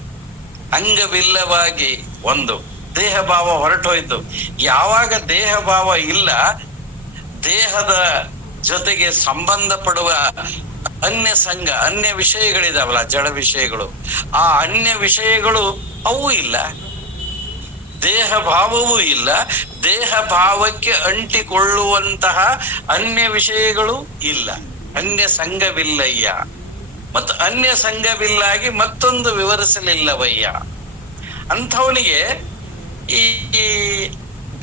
ಅಂಗವಿಲ್ಲವಾಗಿ ಒಂದು ದೇಹ ಭಾವ ಹೊರಟೋಯ್ತು. ಯಾವಾಗ ದೇಹ ಭಾವ ಇಲ್ಲ, ದೇಹದ ಜೊತೆಗೆ ಸಂಬಂಧ ಪಡುವ ಅನ್ಯ ಸಂಘ, ಅನ್ಯ ವಿಷಯಗಳಿದಾವಲ್ಲ, ಜಡ ವಿಷಯಗಳು, ಆ ಅನ್ಯ ವಿಷಯಗಳು ಅವು ಇಲ್ಲ, ದೇಹ ಭಾವವೂ ಇಲ್ಲ. ದೇಹ ಭಾವಕ್ಕೆ ಅಂಟಿಕೊಳ್ಳುವಂತಹ ಅನ್ಯ ವಿಷಯಗಳು ಇಲ್ಲ, ಅನ್ಯ ಸಂಘವಿಲ್ಲಯ್ಯ. ಮತ್ತು ಅನ್ಯ ಸಂಘವಿಲ್ಲಾಗಿ ಮತ್ತೊಂದು ವಿವರಿಸಲಿಲ್ಲವಯ್ಯ. ಅಂಥವನಿಗೆ ಈ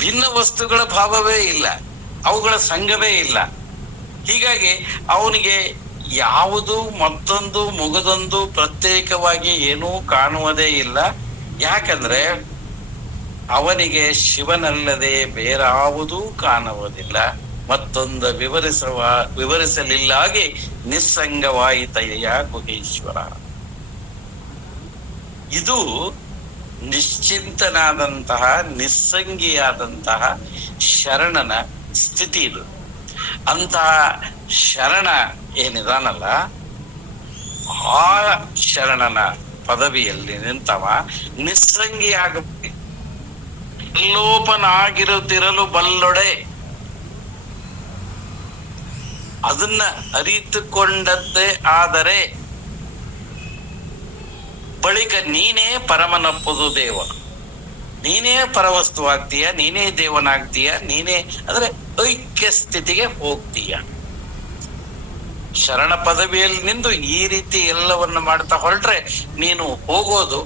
ಭಿನ್ನ ವಸ್ತುಗಳ ಭಾವವೇ ಇಲ್ಲ, ಅವುಗಳ ಸಂಘವೇ ಇಲ್ಲ. ಹೀಗಾಗಿ ಅವನಿಗೆ ಯಾವುದು ಮತ್ತೊಂದು ಮುಗದೊಂದು ಪ್ರತ್ಯೇಕವಾಗಿ ಏನೂ ಕಾಣುವುದೇ ಇಲ್ಲ. ಯಾಕಂದ್ರೆ ಅವನಿಗೆ ಶಿವನಲ್ಲದೆ ಬೇರಾವುದೂ ಕಾಣುವುದಿಲ್ಲ. ಮತ್ತೊಂದು ವಿವರಿಸಲಿಲ್ಲಾಗಿ ನಿಸ್ಸಂಗವಾಯಿತಯ್ಯ ಗುಹೇಶ್ವರ. ಇದು ನಿಶ್ಚಿಂತನಾದಂತಹ, ನಿಸ್ಸಂಗಿಯಾದಂತಹ ಶರಣನ ಸ್ಥಿತಿ ಇದು. ಅಂತಹ ಶರಣ ಏನಿದಾನಲ್ಲ, ಆ ಶರಣನ ಪದವಿಯಲ್ಲಿ ನಿಂತವ ನಿಸ್ಸಂಗಿಯಾಗಬೇಕು. ಲೋಪನಾಗಿರುತ್ತಿರಲು ಬಲ್ಲೊಡೆ, ಅದನ್ನ ಅರಿತುಕೊಂಡದ್ದೇ ಆದರೆ ಬಳಿಕ ನೀನೇ ಪರಮನಪ್ಪುದು ದೇವ. ನೀನೇ ಪರವಸ್ತುವಾಗ್ತೀಯ, ನೀನೇ ದೇವನಾಗ್ತೀಯ, ನೀನೇ ಅಂದ್ರೆ ಐಕ್ಯ ಸ್ಥಿತಿಗೆ ಹೋಗ್ತೀಯ. ಶರಣ ಪದವಿಯಲ್ಲಿ ನಿಂದು ಈ ರೀತಿ ಎಲ್ಲವನ್ನು ಮಾಡ್ತಾ ಹೊರಟ್ರೆ ನೀನು ಹೋಗೋದು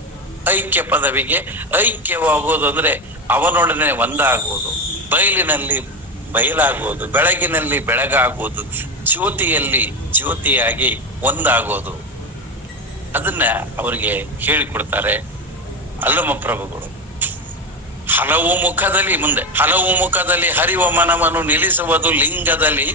ಐಕ್ಯ ಪದವಿಗೆ. ಐಕ್ಯವಾಗೋದು ಅಂದ್ರೆ ಅವನೊಡನೆ ಒಂದಾಗುವುದು, ಬಯಲಿನಲ್ಲಿ ಬಯಲಾಗುವುದು, ಬೆಳಗಿನಲ್ಲಿ ಬೆಳಗಾಗುವುದು, ಜ್ಯೋತಿಯಲ್ಲಿ ಜ್ಯೋತಿಯಾಗಿ ಒಂದಾಗೋದು. ಅದನ್ನ ಅವರಿಗೆ ಹೇಳಿಕೊಡ್ತಾರೆ ಅಲ್ಲಮ ಪ್ರಭುಗಳು. ಹಲವು ಮುಖದಲ್ಲಿ ಮುಂದೆ ಹಲವು ಮುಖದಲ್ಲಿ ಹರಿವ ಮನವನ್ನು ನಿಲ್ಲಿಸುವುದು ಲಿಂಗದಲ್ಲಿ,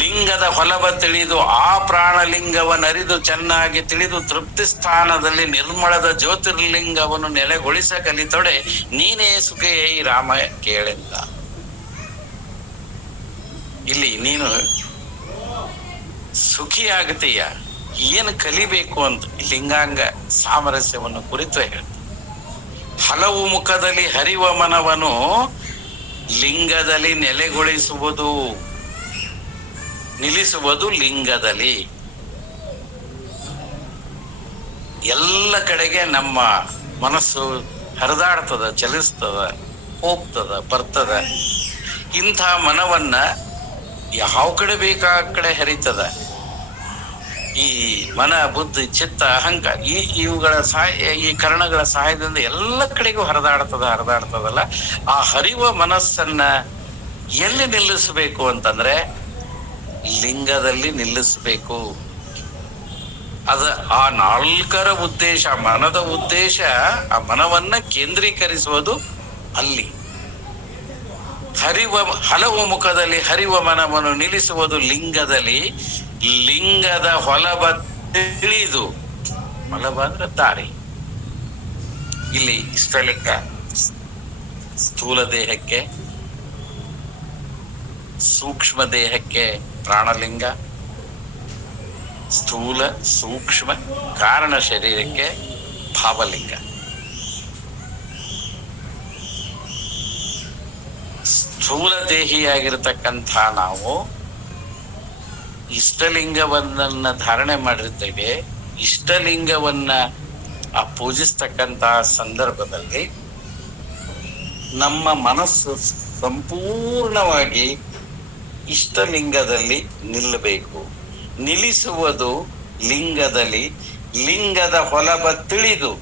ಲಿಂಗದ ಹೊಲವ ತಿಳಿದು ಆ ಪ್ರಾಣಲಿಂಗವನ್ನರಿದು ಚೆನ್ನಾಗಿ ತಿಳಿದು ತೃಪ್ತಿ ಸ್ಥಾನದಲ್ಲಿ ನಿರ್ಮಳದ ಜ್ಯೋತಿರ್ಲಿಂಗವನ್ನು ನೆಲೆಗೊಳಿಸ ಕಲಿತೊಡೆ ನೀನೇ ಸುಖೆಯೇ ರಾಮ ಕೇಳೆಂದ. ಇಲ್ಲಿ ನೀನು ಸುಖಿಯಾಗತೀಯ, ಏನು ಕಲಿಬೇಕು ಅಂತ ಲಿಂಗಾಂಗ ಸಾಮರಸ್ಯವನ್ನು ಕುರಿತು ಹೇಳ್ತಾರೆ. ಹಲವು ಮುಖದಲ್ಲಿ ಹರಿವ ಮನವನ್ನು ಲಿಂಗದಲ್ಲಿ ನೆಲೆಗೊಳಿಸುವುದು, ನಿಲ್ಲಿಸುವುದು ಲಿಂಗದಲ್ಲಿ. ಎಲ್ಲ ಕಡೆಗೆ ನಮ್ಮ ಮನಸ್ಸು ಹರಿದಾಡ್ತದ, ಚಲಿಸ್ತದ, ಹೋಗ್ತದ, ಬರ್ತದ. ಇಂಥ ಮನವನ್ನ ಯಾವ ಕಡೆ ಬೇಕಾ ಕಡೆ ಹರಿತದ. ಈ ಮನ, ಬುದ್ಧಿ, ಚಿತ್ತ, ಅಹಂಕಾರ ಇವುಗಳ ಈ ಕರಣಗಳ ಸಹಾಯದಿಂದ ಎಲ್ಲ ಕಡೆಗೂ ಹರಿದಾಡ್ತದಲ್ಲ. ಆ ಹರಿವ ಮನಸ್ಸನ್ನ ಎಲ್ಲಿ ನಿಲ್ಲಿಸಬೇಕು ಅಂತಂದ್ರೆ ಲಿಂಗದಲ್ಲಿ ನಿಲ್ಲಿಸಬೇಕು. ಆ ನಾಲ್ಕರ ಉದ್ದೇಶ, ಮನದ ಉದ್ದೇಶ, ಆ ಮನವನ್ನ ಕೇಂದ್ರೀಕರಿಸುವುದು ಅಲ್ಲಿ. ಹಲವು ಮುಖದಲ್ಲಿ ಹರಿವ ಮನವನ್ನು ನಿಲ್ಲಿಸುವುದು ಲಿಂಗದಲ್ಲಿ, ಲಿಂಗದ ಹೊಲಬ ತಿಳಿದು, ಹೊಲಬ ಅಂದ್ರೆ ದಾರಿ. ಇಲ್ಲಿ ಇಷ್ಟಲಿಂಗ ಸ್ಥೂಲ ದೇಹಕ್ಕೆ, ಸೂಕ್ಷ್ಮ ದೇಹಕ್ಕೆ ಪ್ರಾಣಲಿಂಗ, ಸ್ಥೂಲ ಸೂಕ್ಷ್ಮ ಕಾರಣ ಶರೀರಕ್ಕೆ ಭಾವಲಿಂಗ. ಸ್ಥೂಲ ದೇಹಿಯಾಗಿರ್ತಕ್ಕಂಥ ನಾವು ಇಷ್ಟಲಿಂಗವನ್ನ ಧಾರಣೆ ಮಾಡಿರ್ತೇವೆ. ಇಷ್ಟಲಿಂಗವನ್ನ ಪೂಜಿಸ್ತಕ್ಕಂಥ ಸಂದರ್ಭದಲ್ಲಿ ನಮ್ಮ ಮನಸ್ಸು ಸಂಪೂರ್ಣವಾಗಿ ಇಷ್ಟಲಿಂಗದಲ್ಲಿ ನಿಲ್ಲಬೇಕು. ನಿಲ್ಲಿಸುವುದು ಲಿಂಗದಲ್ಲಿ, ಲಿಂಗದ ಹೊಲಬ ತಿಳಿದು,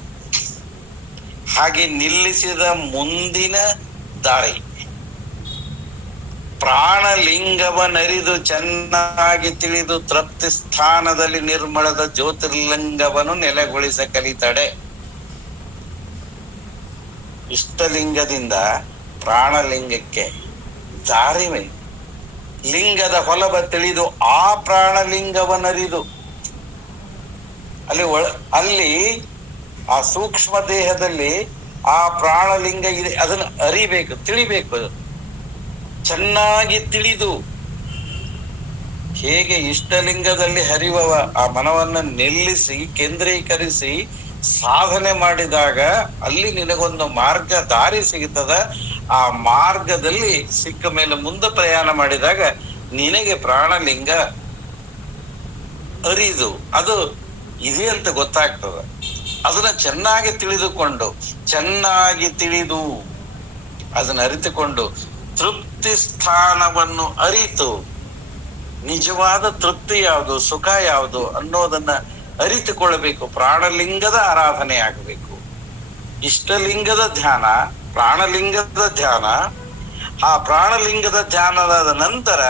ಹಾಗೆ ನಿಲ್ಲಿಸಿದ ಮುಂದಿನ ದಾರಿ ಪ್ರಾಣಲಿಂಗವನ್ನರಿದು ಚೆನ್ನಾಗಿ ತಿಳಿದು ತೃಪ್ತಿ ಸ್ಥಾನದಲ್ಲಿ ನಿರ್ಮಳದ ಜ್ಯೋತಿರ್ಲಿಂಗವನ್ನು ನೆಲೆಗೊಳಿಸ ಕಲಿತಡೆ. ಇಷ್ಟಲಿಂಗದಿಂದ ಪ್ರಾಣಲಿಂಗಕ್ಕೆ ದಾರಿವೆ. ಲಿಂಗದ ಹೊಲಬ ತಿಳಿದು ಆ ಪ್ರಾಣಲಿಂಗವನ್ನರಿದು, ಅಲ್ಲಿ ಆ ಸೂಕ್ಷ್ಮ ದೇಹದಲ್ಲಿ ಆ ಪ್ರಾಣಲಿಂಗ ಇದೆ, ಅದನ್ನು ಅರಿಬೇಕು, ತಿಳಿಬೇಕು. ಚೆನ್ನಾಗಿ ತಿಳಿದು ಹೇಗೆ ಇಷ್ಟಲಿಂಗದಲ್ಲಿ ಹರಿಯುವ ಆ ಮನವನ್ನ ನಿಲ್ಲಿಸಿ ಕೇಂದ್ರೀಕರಿಸಿ ಸಾಧನೆ ಮಾಡಿದಾಗ ಅಲ್ಲಿ ನಿನಗೊಂದು ಮಾರ್ಗ ದಾರಿ ಸಿಗುತ್ತದ. ಆ ಮಾರ್ಗದಲ್ಲಿ ಸಿಕ್ಕ ಮೇಲೆ ಮುಂದೆ ಪ್ರಯಾಣ ಮಾಡಿದಾಗ ನಿನಗೆ ಪ್ರಾಣಲಿಂಗ ಅರಿದು ಅದು ಇದೆ ಅಂತ ಗೊತ್ತಾಗ್ತದ. ಅದನ್ನ ಚೆನ್ನಾಗಿ ತಿಳಿದು ಅದನ್ನ ಅರಿತುಕೊಂಡು ತೃಪ್ತಿ ಸ್ಥಾನವನ್ನು ಅರಿತು ನಿಜವಾದ ತೃಪ್ತಿ ಯಾವುದು, ಸುಖ ಯಾವುದು ಅನ್ನೋದನ್ನ ಅರಿತುಕೊಳ್ಳಬೇಕು. ಪ್ರಾಣಲಿಂಗದ ಆರಾಧನೆ ಆಗಬೇಕು. ಇಷ್ಟಲಿಂಗದ ಧ್ಯಾನ, ಪ್ರಾಣಲಿಂಗದ ಧ್ಯಾನ. ಆ ಪ್ರಾಣಲಿಂಗದ ಧ್ಯಾನದ ನಂತರ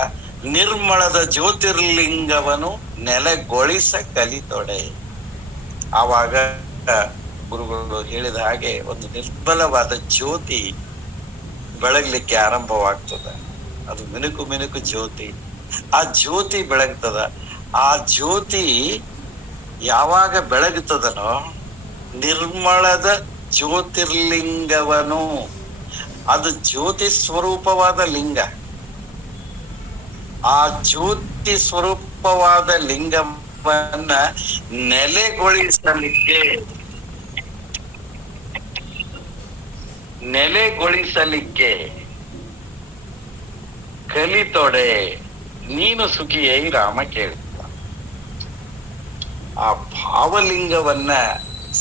ನಿರ್ಮಳದ ಜ್ಯೋತಿರ್ಲಿಂಗವನ್ನು ನೆಲೆಗೊಳಿಸ ಕಲಿತೊಡೆ. ಆವಾಗ ಗುರುಗಳು ಹೇಳಿದ ಹಾಗೆ ಒಂದು ನಿರ್ಮಲವಾದ ಜ್ಯೋತಿ ಬೆಳಗ್ಲಿಕ್ಕೆ ಆರಂಭವಾಗ್ತದೆ. ಅದು ಮಿನುಕು ಜ್ಯೋತಿ. ಆ ಜ್ಯೋತಿ ಬೆಳಗ್ತದ. ಆ ಜ್ಯೋತಿ ಯಾವಾಗ ಬೆಳಗುತ್ತದನೋ ನಿರ್ಮಳದ ಜ್ಯೋತಿರ್ಲಿಂಗವನು, ಅದು ಜ್ಯೋತಿ ಸ್ವರೂಪವಾದ ಲಿಂಗ. ಆ ಜ್ಯೋತಿ ಸ್ವರೂಪವಾದ ಲಿಂಗವನ್ನ ನೆಲೆಗೊಳಿಸಲಿಕ್ಕೆ ಕಲಿತೊಡೆ ನೀನು ಸುಖಿಯೈ ರಾಮ ಕೇಳಿದ. ಆ ಭಾವಲಿಂಗವನ್ನ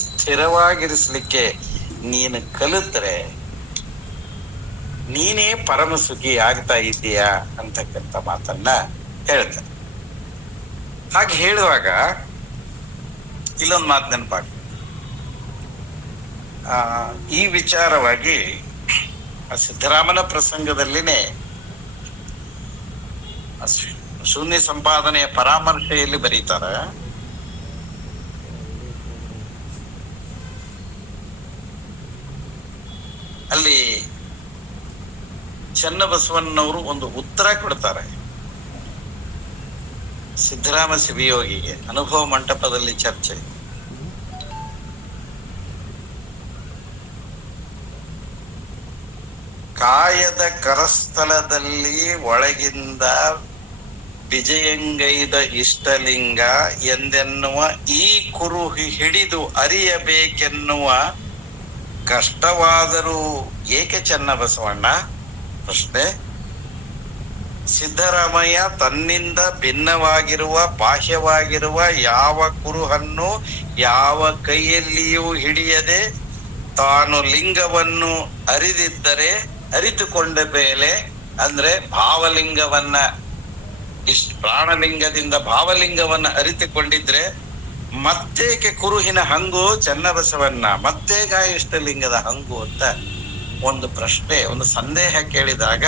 ಸ್ಥಿರವಾಗಿರಿಸಲಿಕ್ಕೆ ನೀನು ಕಲಿತ್ರೆ ನೀನೇ ಪರಮ ಸುಖಿ ಆಗ್ತಾ ಇದ್ದೀಯಾ ಅಂತಕ್ಕಂಥ ಮಾತನ್ನ ಹೇಳ್ತಾರೆ. ಹಾಗೆ ಹೇಳುವಾಗ ಇಲ್ಲೊಂದು ಮಾತು ನೆನಪಾಗ್ತದೆ. ಈ ವಿಚಾರವಾಗಿ ಸಿದ್ದರಾಮನ ಪ್ರಸಂಗದಲ್ಲಿನೇ ಶೂನ್ಯ ಸಂಪಾದನೆಯ ಪರಾಮರ್ಶೆಯಲ್ಲಿ ಬರೀತಾರೆ. ಅಲ್ಲಿ ಚನ್ನಬಸವಣ್ಣವರು ಒಂದು ಉತ್ತರ ಕೊಡ್ತಾರೆ ಸಿದ್ದರಾಮ ಶಿವಯೋಗಿಗೆ. ಅನುಭವ ಮಂಟಪದಲ್ಲಿ ಚರ್ಚೆ. ಕಾಯದ ಕರಸ್ಥಲದಲ್ಲಿ ಒಳಗಿಂದ ವಿಜಯಂಗೈದ ಇಷ್ಟಲಿಂಗ ಎಂದೆನ್ನುವ ಈ ಕುರುಹಿ ಹಿಡಿದು ಅರಿಯಬೇಕೆನ್ನುವ ಕಷ್ಟವಾದರೂ ಏಕೆ ಚನ್ನಬಸವಣ್ಣ? ಪ್ರಶ್ನೆ. ಸಿದ್ದರಾಮಯ್ಯ ತನ್ನಿಂದ ಭಿನ್ನವಾಗಿರುವ ಬಾಹ್ಯವಾಗಿರುವ ಯಾವ ಕುರುಹನ್ನು ಯಾವ ಕೈಯಲ್ಲಿಯೂ ಹಿಡಿಯದೆ ತಾನು ಲಿಂಗವನ್ನು ಅರಿತುಕೊಂಡ ಮೇಲೆ, ಅಂದ್ರೆ ಭಾವಲಿಂಗವನ್ನ ಪ್ರಾಣಲಿಂಗದಿಂದ ಭಾವಲಿಂಗವನ್ನ ಅರಿತುಕೊಂಡಿದ್ರೆ ಮತ್ತೇಕೆ ಕುರುಹಿನ ಹಂಗು ಚನ್ನಬಸವಣ್ಣ, ಮತ್ತೇಗ ಇಷ್ಟಲಿಂಗದ ಹಂಗು ಅಂತ ಒಂದು ಪ್ರಶ್ನೆ, ಒಂದು ಸಂದೇಹ ಕೇಳಿದಾಗ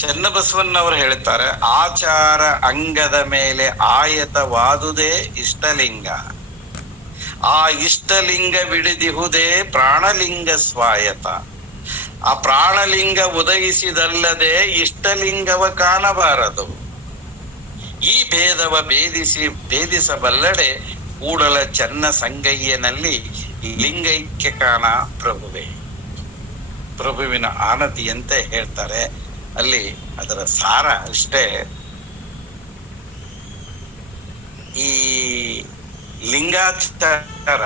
ಚನ್ನಬಸವಣ್ಣವರು ಹೇಳ್ತಾರೆ, ಆಚಾರ ಅಂಗದ ಮೇಲೆ ಆಯತವಾದುದೇ ಇಷ್ಟಲಿಂಗ, ಆ ಇಷ್ಟಲಿಂಗವಿಡಿದಿಹುದೇ ಪ್ರಾಣಲಿಂಗ ಸ್ವಾಯತ. ಆ ಪ್ರಾಣಲಿಂಗ ಉದಯಿಸಿದಲ್ಲದೆ ಇಷ್ಟಲಿಂಗವ ಕಾಣಬಾರದು. ಈ ಭೇದವ ಭೇದಿಸಬಲ್ಲಡೆ ಕೂಡಲ ಚನ್ನ ಸಂಗಯ್ಯನಲ್ಲಿ ಲಿಂಗೈಕ್ಯ ಕಾಣ ಪ್ರಭುವೇ. ಪ್ರಭುವಿನ ಆನತಿಯಂತೆ ಹೇಳ್ತಾರೆ. ಅಲ್ಲಿ ಅದರ ಸಾರ ಅಷ್ಟೇ. ಈ ಲಿಂಗಾಚಾರ,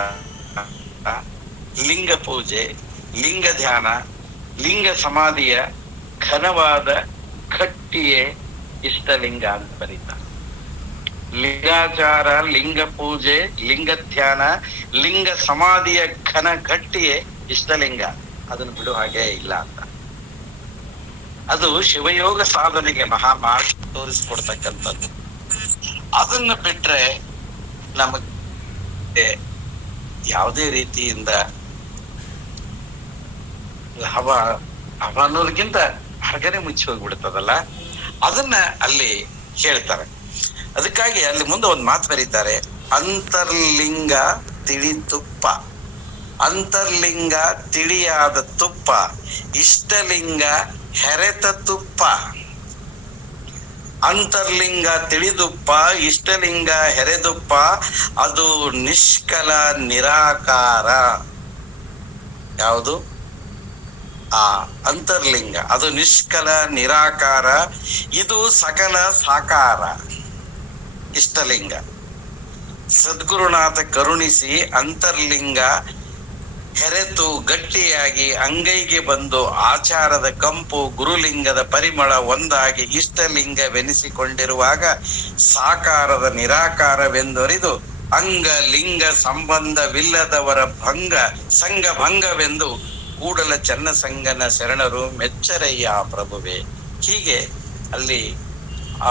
ಲಿಂಗ ಪೂಜೆ, ಲಿಂಗ ಧ್ಯಾನ, ಲಿಂಗ ಸಮಾಧಿಯ ಘನವಾದ ಗಟ್ಟಿಯೇ ಇಷ್ಟಲಿಂಗ ಅಂತ ಬರೀತಾರೆ. ಲಿಂಗಾಚಾರ, ಲಿಂಗ ಪೂಜೆ, ಲಿಂಗ ಧ್ಯಾನ, ಲಿಂಗ ಸಮಾಧಿಯ ಘನ ಗಟ್ಟಿಯೇ ಇಷ್ಟಲಿಂಗ. ಅದನ್ನು ಬಿಡು ಹಾಗೆ ಇಲ್ಲ ಅಂತ. ಅದು ಶಿವಯೋಗ ಸಾಧನೆಗೆ ಮಹಾ ಮಾರ್ಗ ತೋರಿಸ್ಕೊಡ್ತಕ್ಕಂಥದ್ದು. ಅದನ್ನ ಬಿಟ್ರೆ ನಮಗೆ ಯಾವುದೇ ರೀತಿಯಿಂದ ಲಾಭ ಅನ್ನೋದಕ್ಕಿಂತ ಹೊರಗನೆ ಮುಚ್ಚಿ ಹೋಗ್ಬಿಡ್ತದಲ್ಲ, ಅದನ್ನ ಅಲ್ಲಿ ಹೇಳ್ತಾರೆ. ಅದಕ್ಕಾಗಿ ಅಲ್ಲಿ ಮುಂದೆ ಒಂದು ಮಾತು ಬರೀತಾರೆ, ಅಂತರ್ಲಿಂಗ ತಿಳಿ ತುಪ್ಪ, ಅಂತರ್ಲಿಂಗ ತಿಳಿಯಾದ ತುಪ್ಪ, ಇಷ್ಟಲಿಂಗ ಹೆರೆತ ತುಪ್ಪ. ಅಂತರ್ಲಿಂಗ ತಿಳಿದುಪ್ಪ, ಇಷ್ಟಲಿಂಗ ಹೆರೆದುಪ್ಪ, ಅದು ನಿಷ್ಕಲ ನಿರಾಕಾರ. ಯಾವುದು? ಆ ಅಂತರ್ಲಿಂಗ ಅದು ನಿಷ್ಕಲ ನಿರಾಕಾರ, ಇದು ಸಕಲ ಸಾಕಾರ ಇಷ್ಟಲಿಂಗ. ಸದ್ಗುರುನಾಥ ಕರುಣಿಸಿ ಅಂತರ್ಲಿಂಗ ಹೆರೆತು ಗಟ್ಟಿಯಾಗಿ ಅಂಗೈಗೆ ಬಂದು ಆಚಾರದ ಕಂಪು ಗುರುಲಿಂಗದ ಪರಿಮಳ ಒಂದಾಗಿ ಇಷ್ಟಲಿಂಗವೆನಿಸಿಕೊಂಡಿರುವಾಗ ಸಾಕಾರದ ನಿರಾಕಾರವೆಂದೊರಿದು ಅಂಗ ಲಿಂಗ ಸಂಬಂಧವಿಲ್ಲದವರ ಸಂಘ ಭಂಗವೆಂದು ಕೂಡಲ ಚನ್ನಸಂಗನ ಶರಣರು ಮೆಚ್ಚರಯ್ಯ ಪ್ರಭುವೆ. ಹೀಗೆ ಅಲ್ಲಿ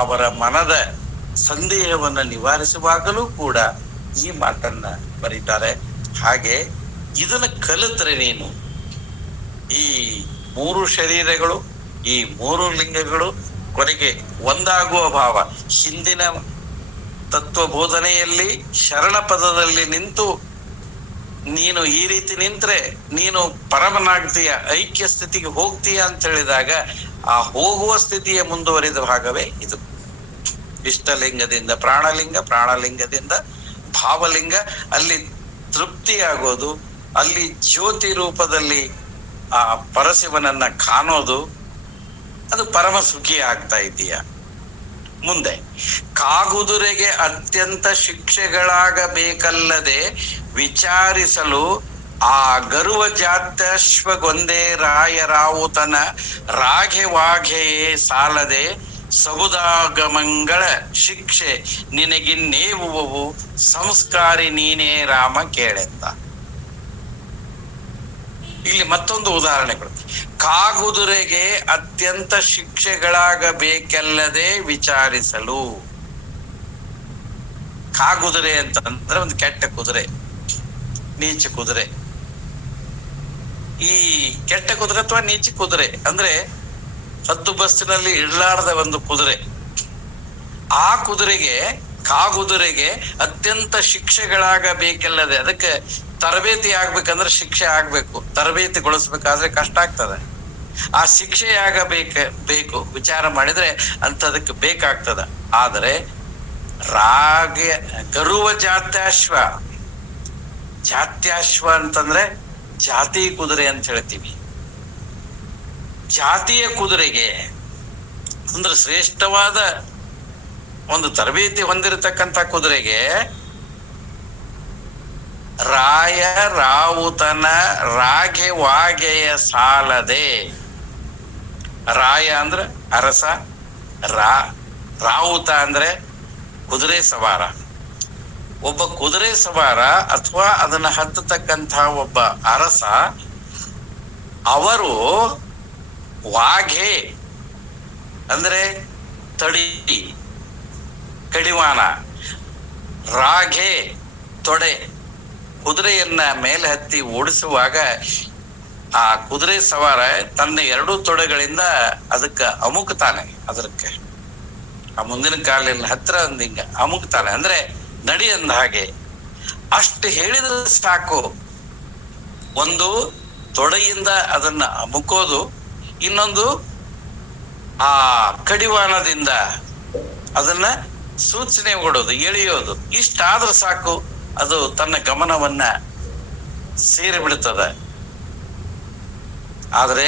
ಅವರ ಮನದ ಸಂದೇಹವನ್ನು ನಿವಾರಿಸುವಾಗಲೂ ಕೂಡ ಈ ಮಾತನ್ನ ಬರೀತಾರೆ. ಹಾಗೆ ಇದನ್ನ ಕಲಿತ್ರೆ ನೀನು ಈ ಮೂರು ಶರೀರಗಳು, ಈ ಮೂರು ಲಿಂಗಗಳು ಕೊನೆಗೆ ಒಂದಾಗುವ ಭಾವ. ಹಿಂದಿನ ತತ್ವ ಬೋಧನೆಯಲ್ಲಿ ಶರಣ ಪದದಲ್ಲಿ ನಿಂತು ನೀನು ಈ ರೀತಿ ನಿಂತ್ರೆ ನೀನು ಪರಮನಾಗ್ತೀಯ, ಐಕ್ಯ ಸ್ಥಿತಿಗೆ ಹೋಗ್ತೀಯ ಅಂತ ಹೇಳಿದಾಗ ಆ ಹೋಗುವ ಸ್ಥಿತಿಯ ಮುಂದುವರಿದ ಭಾಗವೇ ಇದು. ಇಷ್ಟಲಿಂಗದಿಂದ ಪ್ರಾಣಲಿಂಗ, ಪ್ರಾಣಲಿಂಗದಿಂದ ಭಾವಲಿಂಗ, ಅಲ್ಲಿ ತೃಪ್ತಿಯಾಗೋದು, ಅಲ್ಲಿ ಜ್ಯೋತಿ ರೂಪದಲ್ಲಿ ಆ ಪರಶಿವನನ್ನ ಕಾಣೋದು, ಅದು ಪರಮ ಸುಖಿ ಆಗ್ತಾ ಇದೆಯ. ಮುಂದೆ ಕಾಗುದುರೆಗೆ ಅತ್ಯಂತ ಶಿಕ್ಷೆಗಳಾಗಬೇಕಲ್ಲದೆ ವಿಚಾರಿಸಲು ಆ ಗರುವ ಜಾತ್ಯಶ್ವಗೊಂದೇ ರಾಯರಾವುತನ ರಾಘೆ ವಾಘೆಯೇ ಸಾಲದೆ ಸಬುದಾಗಮಂಗಳ ಶಿಕ್ಷೆ ನಿನಗಿನ್ನೇವುವವು ಸಂಸ್ಕಾರಿ ನೀನೇ ರಾಮ ಕೇಳೆಂದ. ಇಲ್ಲಿ ಮತ್ತೊಂದು ಉದಾಹರಣೆಗಳು. ಕಾಗುದುರೆಗೆ ಅತ್ಯಂತ ಶಿಕ್ಷೆಗಳಾಗಬೇಕೆಲ್ಲದೆ ವಿಚಾರಿಸಲು. ಕಾಗುದುರೆ ಅಂತಂದ್ರೆ ಒಂದು ಕೆಟ್ಟ ಕುದುರೆ, ನೀಚ ಕುದುರೆ. ಈ ಕೆಟ್ಟ ಕುದುರೆ ಅಥವಾ ನೀಚ ಕುದುರೆ ಅಂದ್ರೆ ಹದ್ದು ಬಸ್ಸಿನಲ್ಲಿ ಇಡಲಾರದ ಒಂದು ಕುದುರೆ. ಆ ಕುದುರೆಗೆ, ಕಾಗುದುರೆಗೆ ಅತ್ಯಂತ ಶಿಕ್ಷೆಗಳಾಗಬೇಕೆಲ್ಲದೆ, ಅದಕ್ಕೆ ತರಬೇತಿ ಆಗ್ಬೇಕಂದ್ರೆ ಶಿಕ್ಷೆ ಆಗ್ಬೇಕು, ತರಬೇತಿಗೊಳಿಸ್ಬೇಕಾದ್ರೆ ಕಷ್ಟ ಆಗ್ತದೆ. ಆ ಶಿಕ್ಷೆ ಬೇಕು ವಿಚಾರ ಮಾಡಿದ್ರೆ ಅಂಥದಕ್ಕೆ ಬೇಕಾಗ್ತದ. ಆದರೆ ಗರುವ ಜಾತ್ಯಾಶ್ವ, ಜಾತ್ಯಾಶ್ವ ಅಂತಂದ್ರೆ ಜಾತಿ ಕುದುರೆ ಅಂತ ಹೇಳ್ತೀವಿ. ಜಾತಿಯ ಕುದುರೆಗೆ ಅಂದ್ರೆ ಶ್ರೇಷ್ಠವಾದ ಒಂದು ತರಬೇತಿ ಹೊಂದಿರತಕ್ಕಂಥ ಕುದುರೆಗೆ ರಾಯ ರಾವುತನ ರಾಘೆ ವಾಗೆಯ ಸಾಲದೆ. ರಾಯ ಅಂದ್ರೆ ಅರಸ, ರಾವುತ ಅಂದ್ರೆ ಕುದುರೆ ಸವಾರ. ಒಬ್ಬ ಕುದುರೆ ಸವಾರ ಅಥವಾ ಅದನ್ನ ಹತ್ತತಕ್ಕಂತಹ ಒಬ್ಬ ಅರಸ, ಅವರು ವಾಘೆ ಅಂದ್ರೆ ತಡಿ, ಕಡಿವಾಣ, ರಾಘೆ ತೊಡೆ, ಕುದುರೆಯನ್ನ ಮೇಲೆ ಹತ್ತಿ ಓಡಿಸುವಾಗ ಆ ಕುದುರೆ ಸವಾರ ತನ್ನ ಎರಡೂ ತೊಡೆಗಳಿಂದ ಅದಕ್ಕೆ ಅಮುಕ್ತಾನೆ. ಅದಕ್ಕೆ ಆ ಮುಂದಿನ ಕಾಲಿನ ಹತ್ರ ಒಂದು ಹಿಂಗ ಅಮುಕ್ತಾನೆ, ಅಂದ್ರೆ ನಡಿ ಅಂದ ಹಾಗೆ. ಅಷ್ಟು ಹೇಳಿದ್ರೆ ಸಾಕು. ಒಂದು ತೊಡೆಯಿಂದ ಅದನ್ನ ಅಮುಕೋದು, ಇನ್ನೊಂದು ಆ ಕಡಿವಾಣದಿಂದ ಅದನ್ನ ಸೂಚನೆ ಕೊಡೋದು, ಎಳೆಯೋದು. ಇಷ್ಟಾದ್ರೆ ಸಾಕು, ಅದು ತನ್ನ ಗಮನವನ್ನ ಸೇರಿ ಬಿಡ್ತದ. ಆದ್ರೆ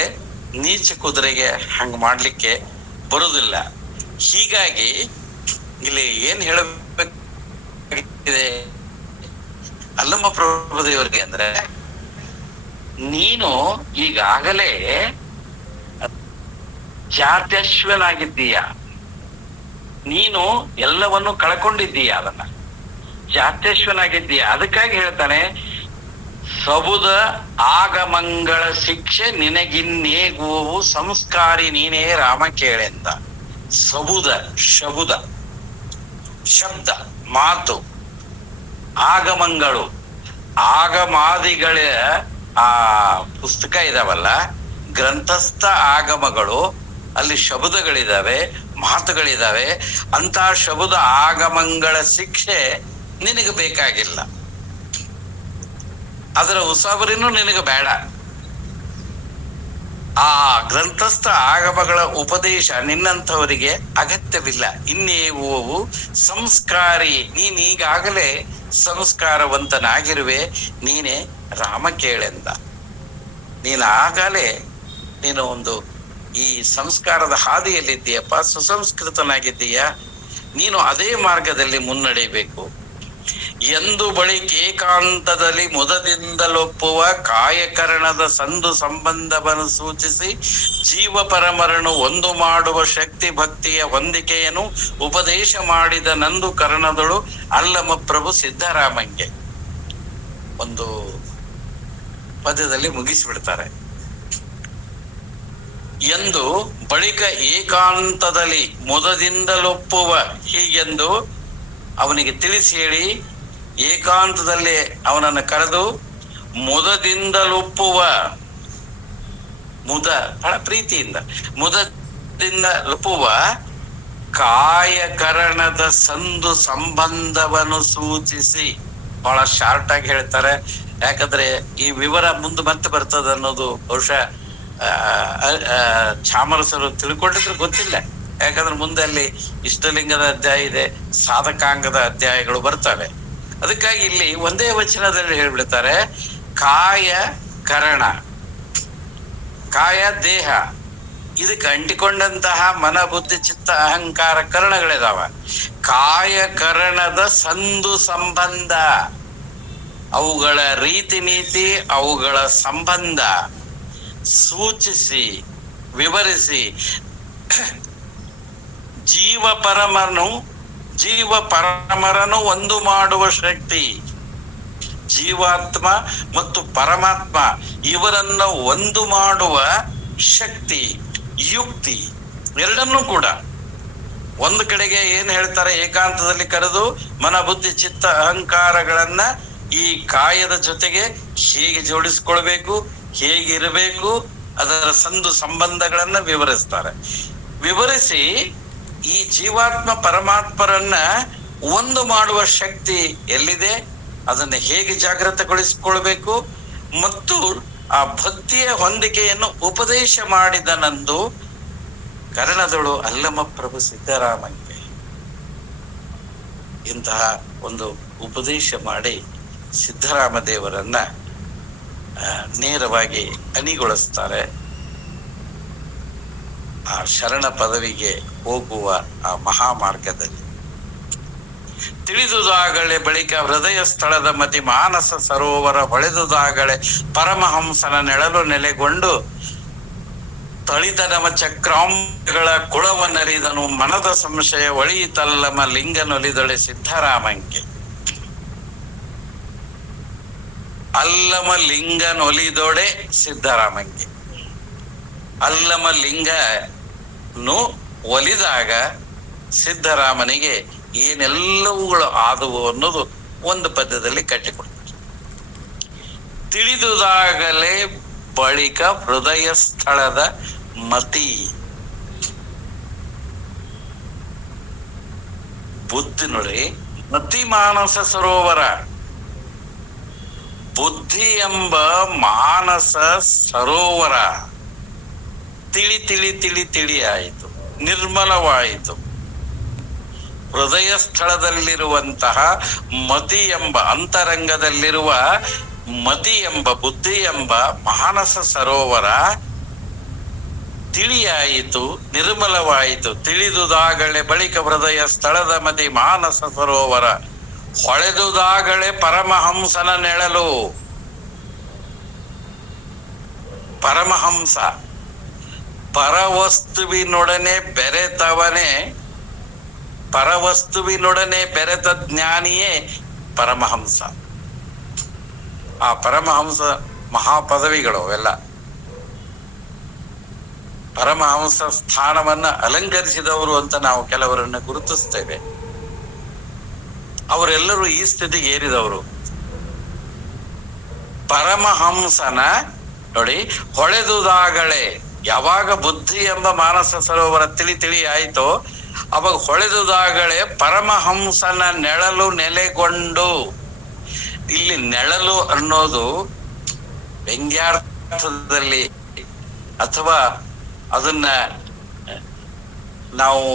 ನೀಚ ಕುದುರೆಗೆ ಹಂಗ ಮಾಡ್ಲಿಕ್ಕೆ ಬರುವುದಿಲ್ಲ. ಹೀಗಾಗಿ ಇಲ್ಲಿ ಏನ್ ಹೇಳಬೇಕಿದೆ ಅಲ್ಲಮ್ಮ ಪ್ರಭುದೇವರಿಗೆ ಅಂದ್ರೆ, ನೀನು ಈಗಾಗಲೇ ಜಾತ್ಯಶ್ವನಾಗಿದ್ದೀಯ, ನೀನು ಎಲ್ಲವನ್ನು ಕಳ್ಕೊಂಡಿದ್ದೀಯ, ಅದನ್ನ ಜಾತ್ಯಶ್ವನಾಗಿದ್ದೀಯ. ಅದಕ್ಕಾಗಿ ಹೇಳ್ತಾನೆ, ಸಬುದ ಆಗಮಂಗಳ ಶಿಕ್ಷೆ ನಿನಗಿನ್ನೇಗುವು ಸಂಸ್ಕಾರಿ ನೀನೇ ರಾಮ ಕೇಳೆಂದ. ಸಬುದ, ಶಬುದ ಶಬ್ದ, ಮಾತು, ಆಗಮಗಳು, ಆಗಮಾದಿಗಳ ಆ ಪುಸ್ತಕ ಇದಾವಲ್ಲ, ಗ್ರಂಥಸ್ಥ ಆಗಮಗಳು, ಅಲ್ಲಿ ಶಬ್ದಗಳಿದಾವೆ, ಮಾತುಗಳಿದಾವೆ. ಅಂತ ಶಬ್ದ ಆಗಮಗಳ ಶಿಕ್ಷೆ ನಿನಗೆ ಬೇಕಾಗಿಲ್ಲ, ಅದರ ಉಸಾಬರಿನೂ ನಿನಗೆ ಬೇಡ. ಆ ಗ್ರಂಥಸ್ಥ ಆಗಮಗಳ ಉಪದೇಶ ನಿನ್ನಂಥವರಿಗೆ ಅಗತ್ಯವಿಲ್ಲ. ಇನ್ನೇವು ಸಂಸ್ಕಾರಿ, ನೀನ್ ಈಗಾಗಲೇ ಸಂಸ್ಕಾರವಂತನಾಗಿರುವೆ, ನೀನೇ ರಾಮ ಕೇಳೆಂದ. ನೀನಾಗಲೇ ನೀನು ಒಂದು ಈ ಸಂಸ್ಕಾರದ ಹಾದಿಯಲ್ಲಿದ್ದೀಯಪ್ಪ, ಸುಸಂಸ್ಕೃತನಾಗಿದ್ದೀಯ, ನೀನು ಅದೇ ಮಾರ್ಗದಲ್ಲಿ ಮುನ್ನಡೆಯಬೇಕು ಎಂದು ಬಳಿಕ ಏಕಾಂತದಲ್ಲಿ ಮುದದಿಂದಲೊಪ್ಪುವ ಕಾಯಕರಣದ ಸಂದು ಸಂಬಂಧವನ್ನು ಸೂಚಿಸಿ ಜೀವ ಪರಮರನ್ನು ಒಂದು ಮಾಡುವ ಶಕ್ತಿ ಭಕ್ತಿಯ ಹೊಂದಿಕೆಯನ್ನು ಉಪದೇಶ ಮಾಡಿದ ನಂದು ಕರ್ಣದಳು ಅಲ್ಲಮ ಪ್ರಭು ಸಿದ್ದರಾಮಂಗೆ. ಒಂದು ಪದ್ಯದಲ್ಲಿ ಮುಗಿಸಿಬಿಡ್ತಾರೆ. ಎಂದು ಬಳಿಕ ಏಕಾಂತದಲ್ಲಿ ಮುದದಿಂದಲೊಪ್ಪುವ, ಹೀಗೆಂದು ಅವನಿಗೆ ತಿಳಿಸಿ ಹೇಳಿ ಏಕಾಂತದಲ್ಲಿ ಅವನನ್ನು ಕರೆದು ಮುದದಿಂದಲೊಪ್ಪುವ, ಮುದ ಬಹಳ ಪ್ರೀತಿಯಿಂದ ಮುದದಿಂದ ಲೊಪ್ಪುವ ಕಾಯಕರಣದ ಸಂದು ಸಂಬಂಧವನ್ನು ಸೂಚಿಸಿ, ಬಹಳ ಶಾರ್ಟ್ ಆಗಿ ಹೇಳ್ತಾರೆ. ಯಾಕಂದ್ರೆ ಈ ವಿವರ ಮುಂದೆ ಮತ್ತೆ ಬರ್ತದೆ ಅನ್ನೋದು ಬಹುಶಃ ಚಾಮರಸರು ತಿಳ್ಕೊಂಡಿದ್ರೆ ಗೊತ್ತಿಲ್ಲ. ಯಾಕಂದ್ರೆ ಮುಂದೆ ಅಲ್ಲಿ ಇಷ್ಟಲಿಂಗದ ಅಧ್ಯಾಯ ಇದೆ, ಸಾಧಕಾಂಗದ ಅಧ್ಯಾಯಗಳು ಬರ್ತವೆ. ಅದಕ್ಕಾಗಿ ಇಲ್ಲಿ ಒಂದೇ ವಚನದಲ್ಲಿ ಹೇಳ್ಬಿಡ್ತಾರೆ, ಕಾಯ ಕರಣ, ಕಾಯ ದೇಹ, ಇದಕ್ಕೆ ಅಂಟಿಕೊಂಡಂತಹ ಮನ ಬುದ್ಧಿ ಚಿತ್ತ ಅಹಂಕಾರ ಕರಣಗಳಿದಾವ. ಕಾಯ ಕರಣದ ಸಂದು ಸಂಬಂಧ, ಅವುಗಳ ರೀತಿ ನೀತಿ, ಅವುಗಳ ಸಂಬಂಧ ಸೂಚಿಸಿ ವಿವರಿಸಿ ಜೀವ ಪರಮರನು ಒಂದು ಮಾಡುವ ಶಕ್ತಿ, ಜೀವಾತ್ಮ ಮತ್ತು ಪರಮಾತ್ಮ ಇವರನ್ನ ಒಂದು ಮಾಡುವ ಶಕ್ತಿ, ಯುಕ್ತಿ, ಎರಡನ್ನೂ ಕೂಡ ಒಂದು ಕಡೆಗೆ ಏನ್ ಹೇಳ್ತಾರೆ, ಏಕಾಂತದಲ್ಲಿ ಕರೆದು ಮನ ಬುದ್ಧಿ ಚಿತ್ತ ಅಹಂಕಾರಗಳನ್ನ ಈ ಕಾಯದ ಜೊತೆಗೆ ಹೇಗೆ ಜೋಡಿಸ್ಕೊಳ್ಬೇಕು, ಹೇಗಿರಬೇಕು, ಅದರ ಸಂದು ಸಂಬಂಧಗಳನ್ನ ವಿವರಿಸ್ತಾರೆ. ವಿವರಿಸಿ ಈ ಜೀವಾತ್ಮ ಪರಮಾತ್ಮರನ್ನ ಒಂದು ಮಾಡುವ ಶಕ್ತಿ ಎಲ್ಲಿದೆ, ಅದನ್ನ ಹೇಗೆ ಜಾಗೃತಗೊಳಿಸಿಕೊಳ್ಬೇಕು ಮತ್ತು ಆ ಭಕ್ತಿಯ ಹೊಂದಿಕೆಯನ್ನು ಉಪದೇಶ ಮಾಡಿದ ನಂದು ಕರ್ಣದಳು ಅಲ್ಲಮ ಪ್ರಭು ಸಿದ್ದರಾಮಂಗೆ. ಇಂತಹ ಒಂದು ಉಪದೇಶ ಮಾಡಿ ಸಿದ್ದರಾಮ ದೇವರನ್ನ ನೇರವಾಗಿ ಅಣಿಗೊಳಿಸ್ತಾರೆ. ಆ ಶರಣ ಪದವಿಗೆ ಹೋಗುವ ಆ ಮಹಾಮಾರ್ಗದಲ್ಲಿ ತಿಳಿದುದಾಗಲೇ ಬಳಿಕ ಹೃದಯ ಸ್ಥಳದ ಮತಿ ಮಾನಸ ಸರೋವರ ಹೊಳೆದುದಾಗಲೇ ಪರಮಹಂಸನ ನೆಳಲು ನೆಲೆಗೊಂಡು ತಳಿತನಮ ಚಕ್ರಾಂಗಳ ಕುಳವನ್ನರಿದನು ಮನದ ಸಂಶಯ ಒಳಿಯಿತಲ್ಲಮ ಲಿಂಗನೊಲಿದೊಳೆ ಸಿದ್ದರಾಮಂಗೆ. ಅಲ್ಲಮ ಲಿಂಗನೊಲಿದೊಡೆ ಸಿದ್ದರಾಮಂಗೆ. ಅಲ್ಲಮ ಲಿಂಗನು ಒಲಿದಾಗ ಸಿದ್ದರಾಮನಿಗೆ ಏನೆಲ್ಲವುಗಳು ಆದವು ಅನ್ನೋದು ಒಂದು ಪದ್ಯದಲ್ಲಿ ಕಟ್ಟಿಕೊಡ್ತಾರೆ. ತಿಳಿದುದಾಗಲೇ ಬಳಿಕ ಹೃದಯ ಸ್ಥಳದ ಮತಿ, ಬುದ್ಧಿ ನೋಡಿ, ಮತಿ ಮಾನಸ ಸರೋವರ, ಬುದ್ಧಿ ಎಂಬ ಮಾನಸ ಸರೋವರ ತಿಳಿ ತಿಳಿ ತಿಳಿ ತಿಳಿ ಆಯಿತು, ನಿರ್ಮಲವಾಯಿತು. ಹೃದಯ ಸ್ಥಳದಲ್ಲಿರುವಂತಹ ಮತಿ ಎಂಬ ಅಂತರಂಗದಲ್ಲಿರುವ ಮತಿ ಎಂಬ ಬುದ್ಧಿ ಎಂಬ ಮಾನಸ ಸರೋವರ ತಿಳಿಯಾಯಿತು, ನಿರ್ಮಲವಾಯಿತು. ತಿಳಿದುದಾಗಲೇ ಬಳಿಕ ಹೃದಯ ಸ್ಥಳದ ಮತಿ ಮಾನಸ ಸರೋವರ ಹೊಳೆದುದಾಗಲೇ ಪರಮಹಂಸನ ನೆಳಲು. ಪರಮಹಂಸ ಪರವಸ್ತುವಿನೊಡನೆ ಬೆರೆತವನೇ, ಪರವಸ್ತುವಿನೊಡನೆ ಬೆರೆತ ಜ್ಞಾನಿಯೇ ಪರಮಹಂಸ. ಆ ಪರಮಹಂಸ ಮಹಾಪದವಿಗಳು ಅವೆಲ್ಲ. ಪರಮಹಂಸ ಸ್ಥಾನವನ್ನ ಅಲಂಕರಿಸಿದವರು ಅಂತ ನಾವು ಕೆಲವರನ್ನ ಗುರುತಿಸ್ತೇವೆ. ಅವರೆಲ್ಲರೂ ಈ ಸ್ಥಿತಿಗೆ ಏರಿದವರು. ಪರಮಹಂಸನ ನೋಡಿ, ಹೊಳೆದುದಾಗಲೇ, ಯಾವಾಗ ಬುದ್ಧಿ ಎಂಬ ಮಾನಸ ಸರೋವರ ತಿಳಿ ತಿಳಿ ಆಯಿತೋ ಅವಾಗ ಹೊಳೆದುದಾಗಲೇ ಪರಮಹಂಸನ ನೆಳಲು ನೆಲೆಗೊಂಡು. ಇಲ್ಲಿ ನೆಳಲು ಅನ್ನೋದು ವ್ಯಂಗ್ಯಾರ್ಥದಲ್ಲಿ ಅಥವಾ ಅದನ್ನ ನಾವು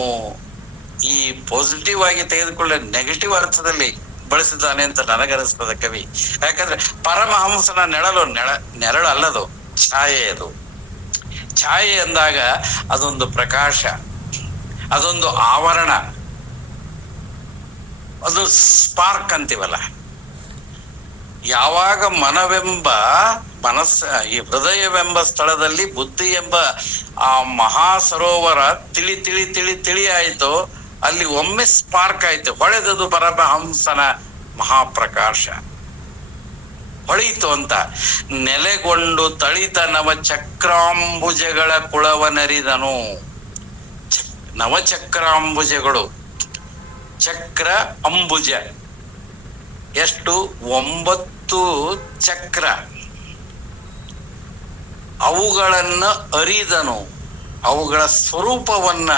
ಈ ಪಾಸಿಟಿವ್ ಆಗಿ ತೆಗೆದುಕೊಳ್ಳೆ ನೆಗೆಟಿವ್ ಅರ್ಥದಲ್ಲಿ ಬಳಸಿದ್ದಾನೆ ಅಂತ ನನಗನಿಸ್ತದ ಕವಿ. ಯಾಕಂದ್ರೆ ಪರಮಹಂಸನ ನೆರಳು ಅಲ್ಲದು, ಛಾಯೆ ಅದು. ಛಾಯೆ ಅಂದಾಗ ಅದೊಂದು ಪ್ರಕಾಶ, ಅದೊಂದು ಆವರಣ, ಅದು ಸ್ಪಾರ್ಕ್ ಅಂತೀವಲ್ಲ. ಯಾವಾಗ ಈ ಹೃದಯವೆಂಬ ಸ್ಥಳದಲ್ಲಿ ಬುದ್ಧಿ ಎಂಬ ಆ ಮಹಾ ಸರೋವರ ತಿಳಿ ತಿಳಿ ತಿಳಿ ತಿಳಿ ಆಯ್ತು, ಅಲ್ಲಿ ಒಮ್ಮೆ ಸ್ಪಾರ್ಕ್ ಆಯ್ತು, ಹೊಳೆದದು ಪರಮಹಂಸನ ಮಹಾಪ್ರಕಾಶ ಹೊಳೆಯಿತು ಅಂತ. ನೆಲೆಗೊಂಡು ತಳಿತ ನವಚಕ್ರಾಂಬುಜಗಳ ಕುಳವನರಿದನು. ನವಚಕ್ರಾಂಬುಜಗಳು, ಚಕ್ರ ಅಂಬುಜ ಎಷ್ಟು? 9 ಚಕ್ರ. ಅವುಗಳನ್ನ ಅರಿದನು, ಅವುಗಳ ಸ್ವರೂಪವನ್ನ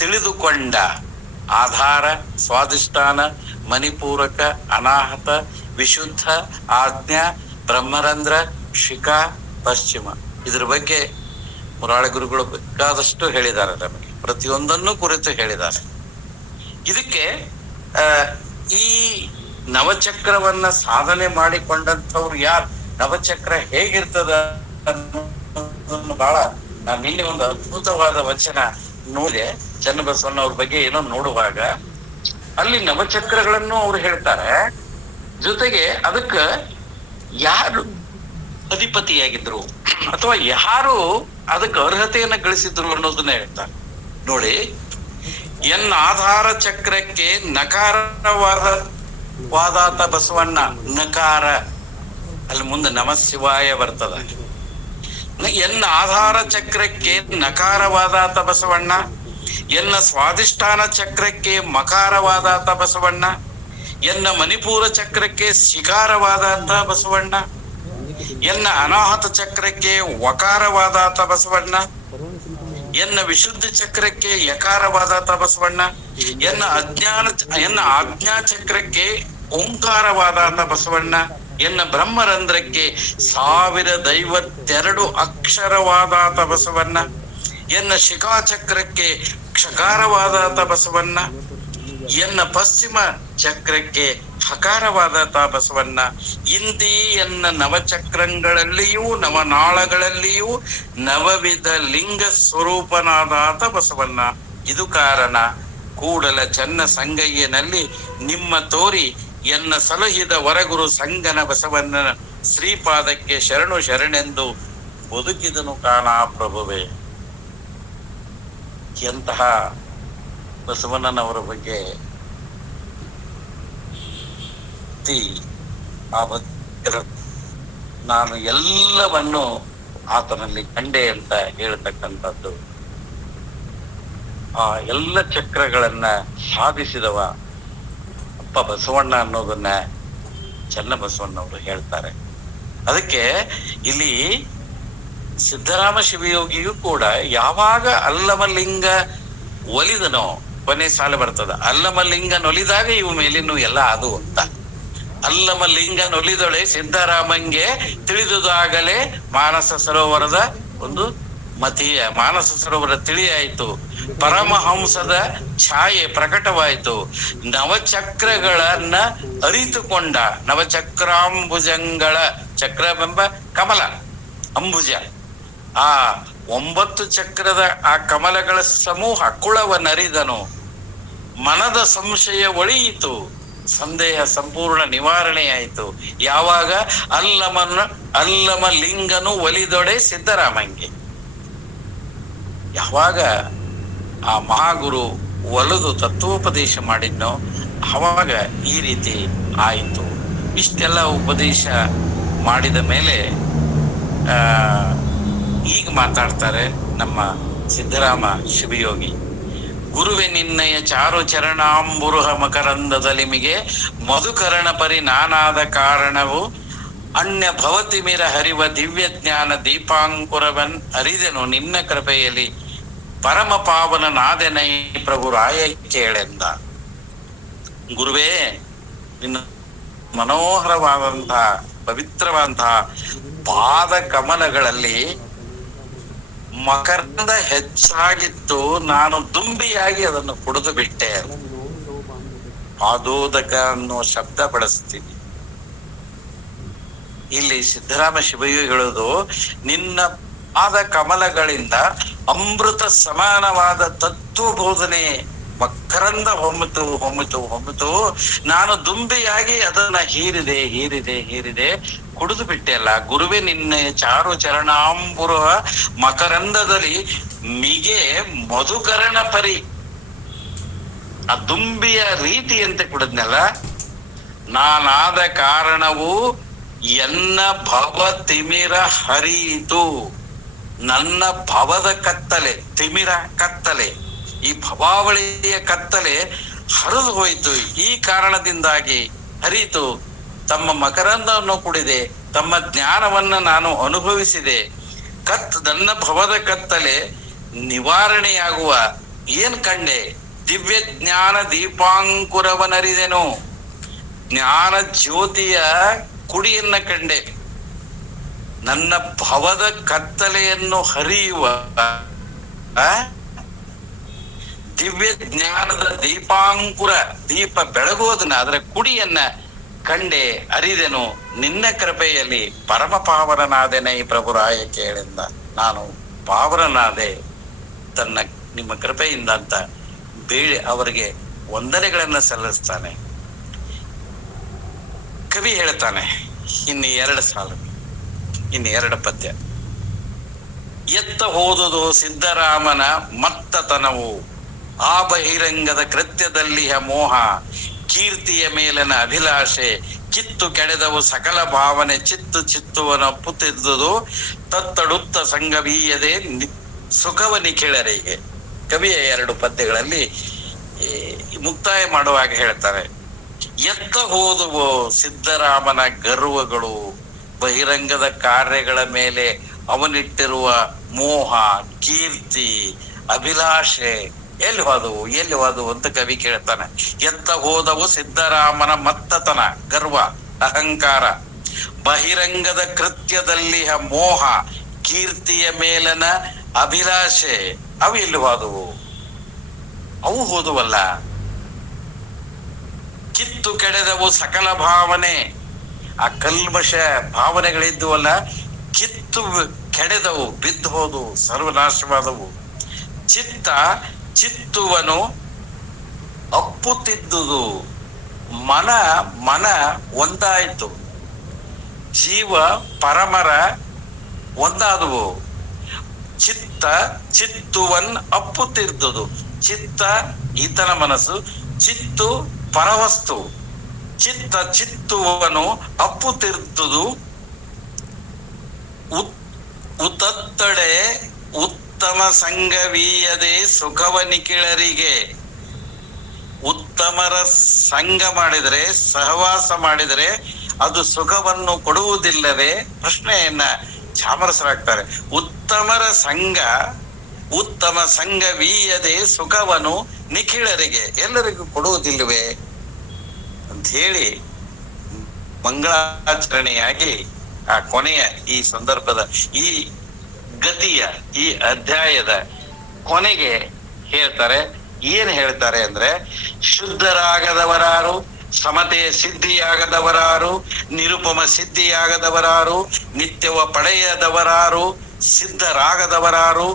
ತಿಳಿದುಕೊಂಡ. ಆಧಾರ, ಸ್ವಾಧಿಷ್ಠಾನ, ಮಣಿಪೂರಕ, ಅನಾಹತ, ವಿಶುದ್ಧ, ಆಜ್ಞಾ, ಬ್ರಹ್ಮರಂಧ್ರ, ಶಿಖಾ, ಪಶ್ಚಿಮ. ಇದ್ರ ಬಗ್ಗೆ ಮುರಾಳ ಗುರುಗಳು ಬೇಕಾದಷ್ಟು ಹೇಳಿದ್ದಾರೆ, ನಮಗೆ ಪ್ರತಿಯೊಂದನ್ನು ಕುರಿತು ಹೇಳಿದ್ದಾರೆ. ಇದಕ್ಕೆ ಈ ನವಚಕ್ರವನ್ನ ಸಾಧನೆ ಮಾಡಿಕೊಂಡಂಥವ್ರು ಯಾರು, ನವಚಕ್ರ ಹೇಗಿರ್ತದ ಬಹಳ, ನಾನು ನಿನ್ನೆ ಒಂದು ಅದ್ಭುತವಾದ ವಚನ ನೋಡಿದೆ. ಚನ್ನಬಸವಣ್ಣವ್ರ ಬಗ್ಗೆ ಏನೋ ನೋಡುವಾಗ ಅಲ್ಲಿ ನವಚಕ್ರಗಳನ್ನು ಅವ್ರು ಹೇಳ್ತಾರೆ. ಜೊತೆಗೆ ಅದಕ್ಕ ಯಾರು ಅಧಿಪತಿಯಾಗಿದ್ರು ಅಥವಾ ಯಾರು ಅದಕ್ಕೆ ಅರ್ಹತೆಯನ್ನ ಗಳಿಸಿದ್ರು ಅನ್ನೋದನ್ನ ಹೇಳ್ತಾರೆ. ನೋಡಿ, ಎನ್ನ ಆಧಾರ ಚಕ್ರಕ್ಕೆ ನಕಾರವಾದಾತ ಬಸವಣ್ಣ. ನಕಾರ ಅಲ್ಲಿ ಮುಂದೆ ನಮ ಶಿವಾಯ ಬರ್ತದ. ಎನ್ನ ಆಧಾರ ಚಕ್ರಕ್ಕೆ ನಕಾರವಾದಾತ ಬಸವಣ್ಣ, ಎನ್ನ ಸ್ವಾಧಿಷ್ಠಾನ ಚಕ್ರಕ್ಕೆ ಮಕಾರವಾದಾತ ಬಸವಣ್ಣ, ಎನ್ನ ಮಣಿಪೂರ ಚಕ್ರಕ್ಕೆ ಶಿಕಾರವಾದಾತ ಬಸವಣ್ಣ, ಎನ್ನ ಅನಾಹತ ಚಕ್ರಕ್ಕೆ ವಕಾರವಾದಾತ ಬಸವಣ್ಣ, ಎನ್ನ ವಿಶುದ್ಧ ಚಕ್ರಕ್ಕೆ ಯಕಾರವಾದಾತ ಬಸವಣ್ಣ, ಎನ್ನ ಆಜ್ಞಾ ಚಕ್ರಕ್ಕೆ ಓಂಕಾರವಾದಾತ ಬಸವಣ್ಣ, ಎನ್ನ ಬ್ರಹ್ಮರಂಧ್ರಕ್ಕೆ 1052 ಅಕ್ಷರವಾದಾತ ಬಸವಣ್ಣ, ಎನ್ನ ಶಿಖಾಚಕ್ರಕ್ಕೆ ಕ್ಷಕಾರವಾದಾತ ಬಸವಣ್ಣ, ಎನ್ನ ಪಶ್ಚಿಮ ಚಕ್ರಕ್ಕೆ ಹಕಾರವಾದಾತ ಬಸವಣ್ಣ. ಇಂದಿ ಎನ್ನ ನವಚಕ್ರಗಳಲ್ಲಿಯೂ ನವನಾಳಗಳಲ್ಲಿಯೂ ನವವಿಧ ಲಿಂಗ ಸ್ವರೂಪನಾದಾತ ಬಸವಣ್ಣ. ಇದು ಕಾರಣ ಕೂಡಲ ಚನ್ನ ಸಂಗಯ್ಯನಲ್ಲಿ ನಿಮ್ಮ ತೋರಿ ಎನ್ನ ಸಲಹಿದ ವರಗುರು ಸಂಗನ ಬಸವಣ್ಣನ ಶ್ರೀಪಾದಕ್ಕೆ ಶರಣು ಶರಣೆಂದು ಬದುಕಿದನು ಕಾಣ ಪ್ರಭುವೆ. ಎಂತಹ ಬಸವಣ್ಣನವರ ಬಗ್ಗೆ ನಾನು ಎಲ್ಲವನ್ನು ಆತನಲ್ಲಿ ಕಂಡೆ ಅಂತ ಹೇಳ್ತಕ್ಕಂಥದ್ದು. ಆ ಎಲ್ಲ ಚಕ್ರಗಳನ್ನ ಸಾಧಿಸಿದವ ಅಪ್ಪ ಬಸವಣ್ಣ ಅನ್ನೋದನ್ನ ಚನ್ನಬಸವಣ್ಣವರು ಹೇಳ್ತಾರೆ. ಅದಕ್ಕೆ ಇಲ್ಲಿ ಸಿದ್ದರಾಮ ಶಿವಯೋಗಿಯು ಕೂಡ ಯಾವಾಗ ಅಲ್ಲಮಲಿಂಗ ಒಲಿದನೋ, ಕೊನೆ ಸಾಲ ಬರ್ತದ, ಅಲ್ಲಮಲಿಂಗನೊಲಿದಾಗ ಇವು ಮೇಲಿನೂ ಎಲ್ಲ ಅದು ಅಂತ. ಅಲ್ಲಮಲಿಂಗನೊಲಿದೊಳೆ ಸಿದ್ದರಾಮಂಗೆ ತಿಳಿದುದಾಗಲೇ ಮಾನಸ ಸರೋವರದ ಒಂದು ಮತೀಯ, ಮಾನಸ ಸರೋವರ ತಿಳಿಯಾಯಿತು, ಪರಮಹಂಸದ ಛಾಯೆ ಪ್ರಕಟವಾಯಿತು, ನವಚಕ್ರಗಳನ್ನ ಅರಿತುಕೊಂಡ. ನವಚಕ್ರಾಂಬುಜಂಗಳ, ಚಕ್ರವೆಂಬ ಕಮಲ, ಅಂಬುಜ, ಆ 9 ಚಕ್ರದ ಆ ಕಮಲಗಳ ಸಮೂಹ ಕುಳವನರಿದನು. ಮನದ ಸಂಶಯ ಒಳಿಯಿತು, ಸಂದೇಹ ಸಂಪೂರ್ಣ ನಿವಾರಣೆಯಾಯಿತು. ಯಾವಾಗ ಅಲ್ಲಮಲಿಂಗನು ಒಲಿದೊಡೆ ಸಿದ್ದರಾಮಂಗೆ. ಯಾವಾಗ ಆ ಮಹಾಗುರು ಒಲಿದು ತತ್ವೋಪದೇಶ ಮಾಡಿದ್ನೋ ಆವಾಗ ಈ ರೀತಿ ಆಯಿತು. ಇಷ್ಟೆಲ್ಲ ಉಪದೇಶ ಮಾಡಿದ ಮೇಲೆ ಈಗ ಮಾತಾಡ್ತಾರೆ ನಮ್ಮ ಸಿದ್ದರಾಮ ಶಿವಯೋಗಿ. ಗುರುವೆ ನಿನ್ನಯ ಚಾರು ಚರಣಾಂಬುರುಹ ಮಕರಂದದಲಿಮಿಗೆ ಮಧುಕರಣ ಪರಿ ನಾನಾದ ಕಾರಣವು ಅನ್ಯ ಭವತಿಮಿರ ಹರಿವ ದಿವ್ಯ ಜ್ಞಾನ ದೀಪಾಂಕುರವನ್ ಅರಿದೆನು ನಿನ್ನ ಕೃಪೆಯಲ್ಲಿ ಪರಮ ಪಾವನ ನಾದೆನೈ ಪ್ರಭು ರಾಯ ಕೇಳೆಂದ. ಗುರುವೇ, ನಿನ್ನ ಮನೋಹರವಾದಂತಹ ಪವಿತ್ರವಾದಂತಹ ಪಾದ ಕಮಲಗಳಲ್ಲಿ ಮಕರಂದ ಹೆಚ್ಚಾಗಿತ್ತು, ನಾನು ದುಂಬಿಯಾಗಿ ಅದನ್ನು ಕುಡಿದು ಬಿಟ್ಟೆ. ಪಾದೋದಕ ಅನ್ನುವ ಶಬ್ದ ಬಳಸ್ತೀನಿ ಇಲ್ಲಿ. ಸಿದ್ದರಾಮ ಶಿವಯೋಗಿ ಹೇಳೋದು, ನಿನ್ನ ಆದ ಕಮಲಗಳಿಂದ ಅಮೃತ ಸಮಾನವಾದ ತತ್ವ ಬೋಧನೆ ಮಕರಂದ ಹೊಮ್ಮಿತು ಹೊಮ್ಮಿತು ಹೊಮ್ಮಿತು. ನಾನು ದುಂಬಿಯಾಗಿ ಅದನ್ನ ಹೀರಿದೆ ಕುಡಿದು ಬಿಟ್ಟೆ ಅಲ್ಲ ಗುರುವೆ ನಿನ್ನೆ ಚಾರು ಚರಣಾಂಬುರ ಮಕರಂದದಲ್ಲಿ ಮಿಗೆ ಮಧುಕರಣ ಪರಿ. ಆ ದುಂಬಿಯ ರೀತಿಯಂತೆ ಕುಡಿದ್ನಲ್ಲ. ನಾನಾದ ಕಾರಣವು ಎನ್ನ ಭವ ತಿಮಿರ ಹರಿಯಿತು. ನನ್ನ ಭವದ ಕತ್ತಲೆ, ತಿಮಿರ ಕತ್ತಲೆ, ಈ ಭವಾವಳಿಯ ಕತ್ತಲೆ ಹರಿದು ಹೋಯಿತು. ಈ ಕಾರಣದಿಂದಾಗಿ ಹರಿಯಿತು. ತಮ್ಮ ಮಕರಂದವನ್ನು ಕುಡಿದೆ, ತಮ್ಮ ಜ್ಞಾನವನ್ನ ನಾನು ಅನುಭವಿಸಿದೆ. ನನ್ನ ಭವದ ಕತ್ತಲೆ ನಿವಾರಣೆಯಾಗುವ ಏನ್ ಕಂಡೆ? ದಿವ್ಯ ಜ್ಞಾನ ದೀಪಾಂಕುರವನರಿದೆನು. ಜ್ಞಾನ ಜ್ಯೋತಿಯ ಕುಡಿಯನ್ನ ಕಂಡೆ. ನನ್ನ ಭವದ ಕತ್ತಲೆಯನ್ನು ಹರಿಯುವ ದಿವ್ಯ ಜ್ಞಾನದ ದೀಪಾಂಕುರ, ದೀಪ ಬೆಳಗುವುದನ್ನ ಅದರ ಕುಡಿಯನ್ನ ಕಂಡೆ, ಅರಿದೆನು. ನಿನ್ನ ಕೃಪೆಯಲ್ಲಿ ಪರಮ ಪಾವನನಾದೆನೈ ಪ್ರಭುರಾಯ ಕೇಳಿಂದ. ನಾನು ಪಾವನನಾದೆ ನಿಮ್ಮ ಕೃಪೆಯಿಂದ ಅಂತ ಬೇಳೆ ಅವರಿಗೆ ವಂದನೆಗಳನ್ನ ಸಲ್ಲಿಸ್ತಾನೆ. ಕವಿ ಹೇಳ್ತಾನೆ ಇನ್ನು 2 ಸಾಲು, ಇನ್ನು 2 ಪದ್ಯ. ಎತ್ತ ಹೋದುದು ಸಿದ್ದರಾಮನ ಮತ್ತತನವು, ಆ ಬಹಿರಂಗದ ಕೃತ್ಯದಲ್ಲಿಯ ಮೋಹ, ಕೀರ್ತಿಯ ಮೇಲನ ಅಭಿಲಾಷೆ, ಕಿತ್ತು ಕೆಡೆದವು ಸಕಲ ಭಾವನೆ, ಚಿತ್ತುವನ ಪುತ್ತಿದ್ದುದು ತತ್ತಡುತ್ತ ಸಂಗವೀಯದೆ ಸುಖವ ನಿಖಿಳರಿಗೆ. ಕವಿಯ 2 ಪದ್ಯಗಳಲ್ಲಿ ಮುಕ್ತಾಯ ಮಾಡುವಾಗ ಹೇಳ್ತಾರೆ, ಎತ್ತ ಹೋದುವೋ ಸಿದ್ದರಾಮನ ಗರ್ವಗಳು, ಬಹಿರಂಗದ ಕಾರ್ಯಗಳ ಮೇಲೆ ಅವನಿಟ್ಟಿರುವ ಮೋಹ, ಕೀರ್ತಿ, ಅಭಿಲಾಷೆ ಎಲ್ಲಿ ಹೋದವು ಅಂತ ಕವಿ ಕೇಳ್ತಾನೆ. ಎತ್ತ ಹೋದವು ಸಿದ್ದರಾಮನ ಮತ್ತತನ, ಗರ್ವ, ಅಹಂಕಾರ, ಬಹಿರಂಗದ ಕೃತ್ಯದಲ್ಲಿಯ ಮೋಹ, ಕೀರ್ತಿಯ ಮೇಲನ ಅಭಿಲಾಷೆ, ಅವು ಎಲ್ಲಿ ಹೋದವು? ಅವು ಹೋದವಲ್ಲ. ಕಿತ್ತು ಕೆಡೆದವು ಸಕಲ ಭಾವನೆ, ಆ ಕಲ್ಮಶ ಭಾವನೆಗಳಿದ್ದುವಲ್ಲ, ಕಿತ್ತು ಕೆಡೆದವು, ಬಿದ್ದು ಹೋದವು, ಸರ್ವನಾಶವಾದವು. ಚಿತ್ತುವನು ಅಪ್ಪುತ್ತಿದ್ದುದು, ಮನ ಒಂದಾಯಿತು, ಜೀವ ಪರಮರ ಒಂದಾದವು. ಚಿತ್ತುವನ್ ಅಪ್ಪುತ್ತಿದ್ದುದು, ಚಿತ್ತ ಈತನ ಮನಸ್ಸು, ಚಿತ್ತು ಪರವಸ್ತು. ಚಿತ್ತುವನು ಅಪ್ಪುತ್ತಿದ್ದುದು, ಉತ್ತಡೆ ಉತ್ತಮ ಸಂಘವೀಯದೆ ಸುಖವ ನಿಖಿಳರಿಗೆ. ಉತ್ತಮರ ಸಂಘ ಮಾಡಿದರೆ, ಸಹವಾಸ ಮಾಡಿದರೆ ಅದು ಸುಖವನ್ನು ಕೊಡುವುದಿಲ್ಲವೇ? ಪ್ರಶ್ನೆಯನ್ನ ಚಾಮರಸರಾಗ್ತಾರೆ. ಉತ್ತಮ ಸಂಘವೀಯದೆ ಸುಖವನ್ನು ನಿಖಿಳರಿಗೆ, ಎಲ್ಲರಿಗೂ ಕೊಡುವುದಿಲ್ಲವೇ ಅಂತ ಹೇಳಿ ಮಂಗಳಾಚರಣೆಯಾಗಿ ಆ ಕೊನೆಯ ಈ ಸಂದರ್ಭದ ಈ ಗತಿಯ ಈ ಅಧ್ಯಾಯದ ಕೊನೆಗೆ ಹೇಳ್ತಾರೆ. ಏನ್ ಹೇಳ್ತಾರೆ ಅಂದ್ರೆ, ಶುದ್ಧರಾಗದವರಾರು, ಸಮತೆಯ ಸಿದ್ಧಿಯಾಗದವರಾರು, ನಿರುಪಮ ಸಿದ್ಧಿಯಾಗದವರಾರು, ನಿತ್ಯವ ಪಡೆಯದವರಾರು, ಸಿದ್ಧರಾಗದವರಾರು,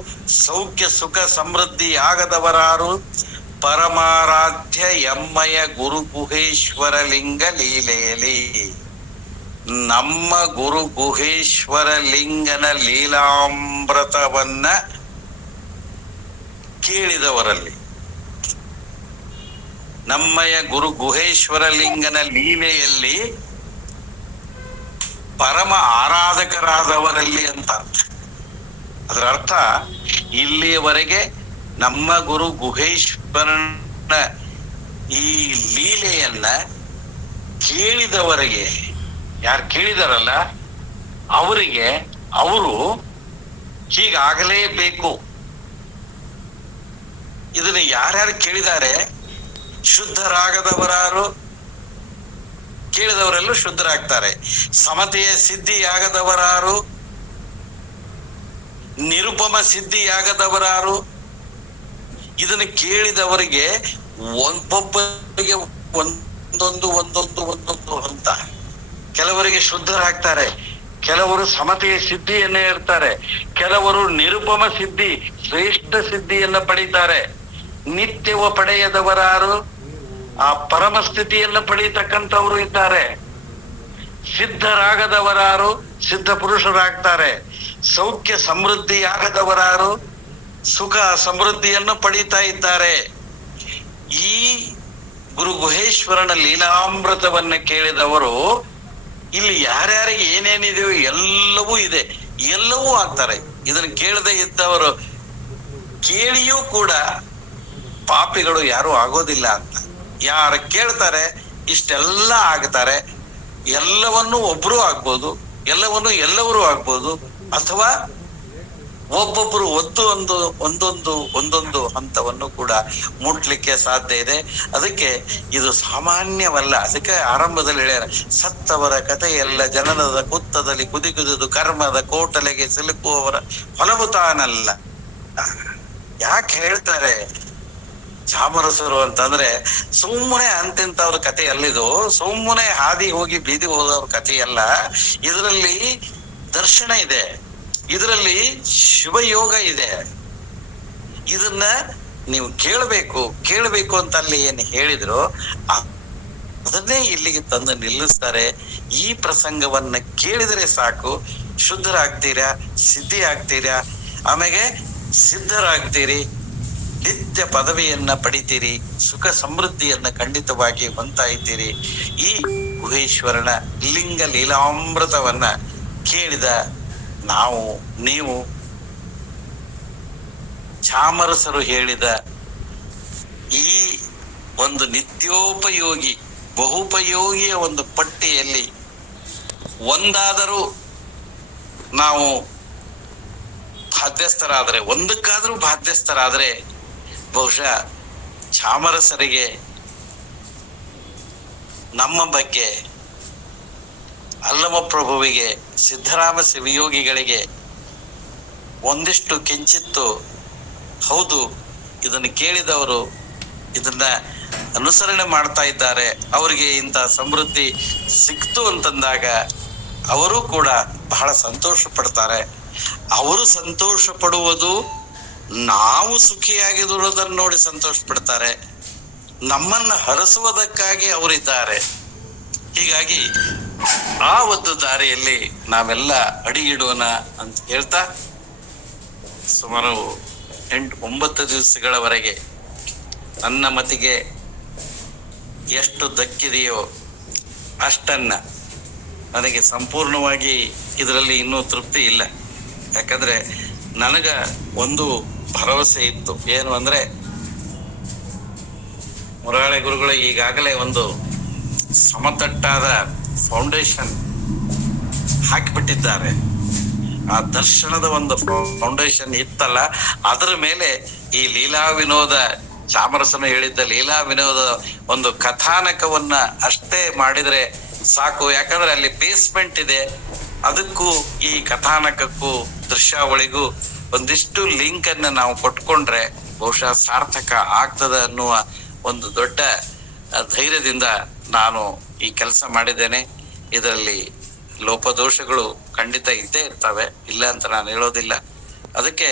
ಸೌಖ್ಯ ಸುಖ ಸಮೃದ್ಧಿ ಆಗದವರಾರು, ಪರಮಾರಾಧ್ಯ ಎಮ್ಮಯ ಗುರು ಗುಹೇಶ್ವರ ಲಿಂಗ ಲೀಲೆಯಲಿ. ನಮ್ಮ ಗುರು ಗುಹೇಶ್ವರ ಲಿಂಗನ ಲೀಲಾಮೃತವನ್ನ ಕೇಳಿದವರಲ್ಲಿ, ನಮ್ಮಯ ಗುರು ಗುಹೇಶ್ವರ ಲಿಂಗನ ಲೀಲೆಯಲ್ಲಿ ಪರಮ ಆರಾಧಕರಾದವರಲ್ಲಿ ಅಂತ. ಅದರ ಅರ್ಥ, ಇಲ್ಲಿಯವರೆಗೆ ನಮ್ಮ ಗುರು ಗುಹೇಶ್ವರನ ಈ ಲೀಲೆಯನ್ನ ಕೇಳಿದವರಿಗೆ, ಯಾರು ಕೇಳಿದಾರಲ್ಲ ಅವರಿಗೆ, ಅವರು ಹೀಗಾಗಲೇಬೇಕು. ಇದನ್ನ ಯಾರ್ಯಾರು ಕೇಳಿದ್ದಾರೆ? ಶುದ್ಧರಾಗದವರಾರು, ಕೇಳಿದವರೆಲ್ಲೂ ಶುದ್ಧರಾಗ್ತಾರೆ. ಸಮತೆಯ ಸಿದ್ಧಿಯಾಗದವರಾರು, ನಿರುಪಮ ಸಿದ್ಧಿಯಾಗದವರಾರು. ಇದನ್ನು ಕೇಳಿದವರಿಗೆ ಒಬ್ಬೊಬ್ಬರಿಗೆ ಒಂದೊಂದು ಒಂದೊಂದು ಒಂದೊಂದು ಹಂತ. ಕೆಲವರಿಗೆ ಶುದ್ಧರಾಗ್ತಾರೆ, ಕೆಲವರು ಸಮತೆಯ ಸಿದ್ಧಿಯನ್ನೇ ಇರ್ತಾರೆ, ಕೆಲವರು ನಿರುಪಮ ಸಿದ್ಧಿ ಶ್ರೇಷ್ಠ ಸಿದ್ಧಿಯನ್ನ ಪಡೀತಾರೆ. ನಿತ್ಯವ ಪಡೆಯದವರಾರು ಆ ಪರಮ ಸ್ಥಿತಿಯನ್ನ ಪಡೀತಕ್ಕಂಥವ್ರು ಇದ್ದಾರೆ. ಸಿದ್ಧರಾಗದವರಾರು ಸಿದ್ಧ ಪುರುಷರಾಗ್ತಾರೆ. ಸೌಖ್ಯ ಸಮೃದ್ಧಿಯಾಗದವರಾರು ಸುಖ ಸಮೃದ್ಧಿಯನ್ನು ಪಡೀತಾ ಇದ್ದಾರೆ. ಈ ಗುರು ಗುಹೇಶ್ವರನ ಲೀಲಾಮೃತವನ್ನ ಕೇಳಿದವರು ಇಲ್ಲಿ ಯಾರ್ಯಾರಿಗೆ ಏನೇನಿದೆಯೋ ಎಲ್ಲವೂ ಇದೆ, ಎಲ್ಲವೂ ಆಗ್ತಾರೆ. ಇದನ್ನು ಕೇಳದೆ ಇದ್ದವರು ಕೇಳಿಯೂ ಕೂಡ ಪಾಪಿಗಳು ಯಾರು ಆಗೋದಿಲ್ಲ ಅಂತ. ಯಾರು ಕೇಳ್ತಾರೆ ಇಷ್ಟೆಲ್ಲ ಆಗ್ತಾರೆ. ಎಲ್ಲವನ್ನೂ ಒಬ್ರು ಆಗ್ಬೋದು, ಎಲ್ಲವನ್ನೂ ಎಲ್ಲವರು ಆಗ್ಬೋದು, ಅಥವಾ ಒಬ್ಬೊಬ್ಬರು ಒಂದೊಂದು ಹಂತವನ್ನು ಕೂಡ ಮುಟ್ಲಿಕ್ಕೆ ಸಾಧ್ಯ ಇದೆ. ಅದಕ್ಕೆ ಇದು ಸಾಮಾನ್ಯವಲ್ಲ. ಅದಕ್ಕೆ ಆರಂಭದಲ್ಲಿ ಹೇಳ್ಯಾರ, ಸತ್ತವರ ಕಥೆಯೆಲ್ಲ ಜನನದ ಕುತ್ತದಲ್ಲಿ ಕುದಿದು ಕರ್ಮದ ಕೋಟಲೆಗೆ ಸಿಲುಕುವವರ ಹೊಲವು ತಾನಲ್ಲ. ಯಾಕೆ ಹೇಳ್ತಾರೆ ಚಾಮರಸರು ಅಂತಂದ್ರೆ ಸುಮ್ಮನೆ ಅಂತಿಂತವ್ರ ಕಥೆ ಅಲ್ಲಿದು, ಸುಮ್ಮನೆ ಹಾದಿ ಹೋಗಿ ಬೀದಿ ಹೋದವ್ರ ಕಥೆ ಅಲ್ಲ. ಇದರಲ್ಲಿ ದರ್ಶನ ಇದೆ, ಇದರಲ್ಲಿ ಶಿವಯೋಗ ಇದೆ. ಇದನ್ನ ನೀವು ಕೇಳಬೇಕು ಅಂತ ಅಲ್ಲಿ ಏನು ಹೇಳಿದ್ರು ಅದನ್ನೇ ಇಲ್ಲಿಗೆ ತಂದು ನಿಲ್ಲಿಸ್ತಾರೆ. ಈ ಪ್ರಸಂಗವನ್ನ ಕೇಳಿದರೆ ಸಾಕು, ಶುದ್ಧರಾಗ್ತೀರಾ, ಸಿದ್ಧಿ ಆಗ್ತೀರಾ, ಆಮೇಲೆ ಸಿದ್ಧರಾಗ್ತೀರಿ, ನಿತ್ಯ ಪದವಿಯನ್ನ ಪಡಿತೀರಿ, ಸುಖ ಸಮೃದ್ಧಿಯನ್ನ ಖಂಡಿತವಾಗಿ ಹೊಂತಾಯ್ತೀರಿ. ಈ ಗುಹೇಶ್ವರನ ಲಿಂಗ ಲೀಲಾಮೃತವನ್ನ ಕೇಳಿದ ನಾವು, ನೀವು ಚಾಮರಸರು ಹೇಳಿದ ಈ ಒಂದು ನಿತ್ಯೋಪಯೋಗಿ ಬಹುಪಯೋಗಿಯ ಒಂದು ಪಟ್ಟಿಯಲ್ಲಿ ಒಂದಾದರೂ ನಾವು ಬಾಧ್ಯಸ್ಥರಾದರೆ, ಒಂದಕ್ಕಾದರೂ ಬಾಧ್ಯಸ್ಥರಾದರೆ ಬಹುಶಃ ಚಾಮರಸರಿಗೆ ನಮ್ಮ ಬಗ್ಗೆ, ಅಲ್ಲಮ ಪ್ರಭುವಿಗೆ, ಸಿದ್ಧರಾಮ ಶಿವಯೋಗಿಗಳಿಗೆ ಒಂದಿಷ್ಟು ಕಿಂಚಿತ್ತು ಹೌದು ಇದನ್ನು ಕೇಳಿದವರು ಇದನ್ನ ಅನುಸರಣೆ ಮಾಡ್ತಾ ಇದ್ದಾರೆ, ಅವರಿಗೆ ಇಂಥ ಸಮೃದ್ಧಿ ಸಿಕ್ತು ಅಂತಂದಾಗ ಅವರು ಕೂಡ ಬಹಳ ಸಂತೋಷ ಪಡ್ತಾರೆ. ಅವರು ಸಂತೋಷ ಪಡುವುದು ನಾವು ಸುಖಿಯಾಗಿರುವುದನ್ನು ನೋಡಿ ಸಂತೋಷ ಪಡ್ತಾರೆ. ನಮ್ಮನ್ನ ಹರಸುವುದಕ್ಕಾಗಿ ಅವರಿದ್ದಾರೆ. ಹೀಗಾಗಿ ಆ ಒಂದು ದಾರಿಯಲ್ಲಿ ನಾವೆಲ್ಲ ಅಡಿಯಿಡೋಣ ಅಂತ ಹೇಳ್ತಾ, ಸುಮಾರು 8-9 ದಿವಸಗಳವರೆಗೆ ನನ್ನ ಮತಿಗೆ ಎಷ್ಟು ದಕ್ಕಿದೆಯೋ ಅಷ್ಟನ್ನ, ನನಗೆ ಸಂಪೂರ್ಣವಾಗಿ ಇದರಲ್ಲಿ ಇನ್ನೂ ತೃಪ್ತಿ ಇಲ್ಲ. ಯಾಕಂದ್ರೆ ನನಗ ಒಂದು ಭರವಸೆ ಇತ್ತು, ಏನು ಅಂದ್ರೆ ಮುರಾಳೆ ಗುರುಗಳು ಈಗಾಗಲೇ ಒಂದು ಸಮತಟ್ಟಾದ ಫೌಂಡೇಶನ್ ಹಾಕಿಬಿಟ್ಟಿದ್ದಾರೆ. ಆ ದರ್ಶನದ ಒಂದು ಫೌಂಡೇಶನ್ ಇತ್ತಲ್ಲ, ಅದರ ಮೇಲೆ ಈ ಲೀಲಾ ವಿನೋದ, ಚಾಮರಸನು ಹೇಳಿದ್ದ ಲೀಲಾ ವಿನೋದ ಒಂದು ಕಥಾನಕವನ್ನ ಅಷ್ಟೇ ಮಾಡಿದ್ರೆ ಸಾಕು. ಯಾಕಂದ್ರೆ ಅಲ್ಲಿ ಬೇಸ್ಮೆಂಟ್ ಇದೆ, ಅದಕ್ಕೂ ಈ ಕಥಾನಕಕ್ಕೂ ದೃಶ್ಯಾವಳಿಗೂ ಒಂದಿಷ್ಟು ಲಿಂಕ್ ಅನ್ನ ನಾವು ಕೊಟ್ಕೊಂಡ್ರೆ ಬಹುಶಃ ಸಾರ್ಥಕ ಆಗ್ತದ ಅನ್ನುವ ಒಂದು ದೊಡ್ಡ ಧೈರ್ಯದಿಂದ ನಾನು ಈ ಕೆಲಸ ಮಾಡಿದ್ದೇನೆ. ಇದರಲ್ಲಿ ಲೋಪದೋಷಗಳು ಖಂಡಿತ ಇದ್ದೇ ಇರ್ತವೆ, ಇಲ್ಲ ಅಂತ ನಾನು ಹೇಳೋದಿಲ್ಲ. ಅದಕ್ಕೆ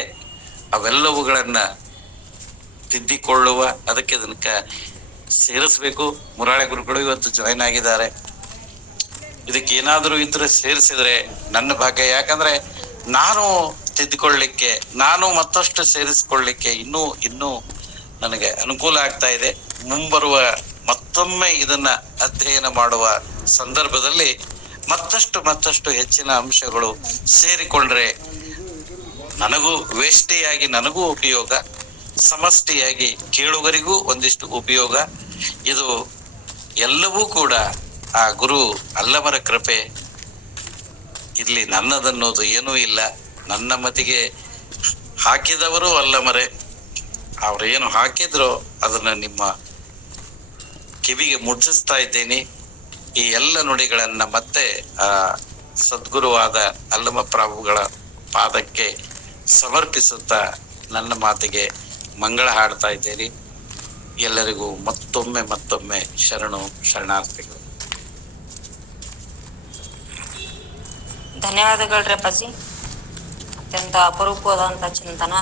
ಅವೆಲ್ಲವುಗಳನ್ನ ತಿದ್ದಿಕೊಳ್ಳುವ, ಅದಕ್ಕೆ ಅದನ್ನ ಸೇರಿಸ್ಬೇಕು. ಮುರಾಳೆ ಗುರುಗಳು ಇವತ್ತು ಜಾಯಿನ್ ಆಗಿದ್ದಾರೆ. ಇದಕ್ಕೆ ಏನಾದರೂ ಇದ್ರೆ ಸೇರಿಸಿದ್ರೆ ನನ್ನ ಭಾಗ್ಯ. ಯಾಕಂದ್ರೆ ನಾನು ತಿದ್ದುಕೊಳ್ಳಿಕ್ಕೆ, ನಾನು ಮತ್ತಷ್ಟು ಸೇರಿಸಿಕೊಳ್ಳಿಕ್ಕೆ ಇನ್ನೂ ನನಗೆ ಅನುಕೂಲ ಆಗ್ತಾ ಇದೆ. ಮುಂಬರುವ ಮತ್ತೊಮ್ಮೆ ಇದನ್ನ ಅಧ್ಯಯನ ಮಾಡುವ ಸಂದರ್ಭದಲ್ಲಿ ಮತ್ತಷ್ಟು ಹೆಚ್ಚಿನ ಅಂಶಗಳು ಸೇರಿಕೊಂಡ್ರೆ ನನಗೂ ವೇಷ್ಟಿಯಾಗಿ ನನಗೂ ಉಪಯೋಗ, ಸಮಷ್ಟಿಯಾಗಿ ಕೇಳುಗರಿಗೂ ಒಂದಿಷ್ಟು ಉಪಯೋಗ. ಇದು ಎಲ್ಲವೂ ಕೂಡ ಆ ಗುರು ಅಲ್ಲಮರ ಕೃಪೆ. ಇಲ್ಲಿ ನನ್ನದನ್ನೋದು ಏನೂ ಇಲ್ಲ. ನನ್ನ ಮತಿಗೆ ಹಾಕಿದವರು ಅಲ್ಲಮರೆ. ಅವ್ರೇನು ಹಾಕಿದ್ರೋ ಅದನ್ನ ನಿಮ್ಮ ಕಿವಿಗೆ ಮುಟ್ಟಿಸ್ತಾ ಇದ್ದೀನಿ. ಈ ಎಲ್ಲ ನುಡಿಗಳನ್ನ ಮತ್ತೆ ಆ ಸದ್ಗುರುವಾದ ಅಲ್ಲಮ ಪ್ರಭುಗಳ ಪಾದಕ್ಕೆ ಸಮರ್ಪಿಸುತ್ತಾ ನನ್ನ ಮಾತಿಗೆ ಮಂಗಳ ಹಾಡ್ತಾ ಇದ್ದೇನೆ. ಎಲ್ಲರಿಗೂ ಮತ್ತೊಮ್ಮೆ ಶರಣಾರ್ಥಿಗಳು. ಧನ್ಯವಾದಗಳ್ರಿ ಅಪ್ಪಾಜಿ. ಅತ್ಯಂತ ಅಪರೂಪವಾದಂಥ ಚಿಂತನ.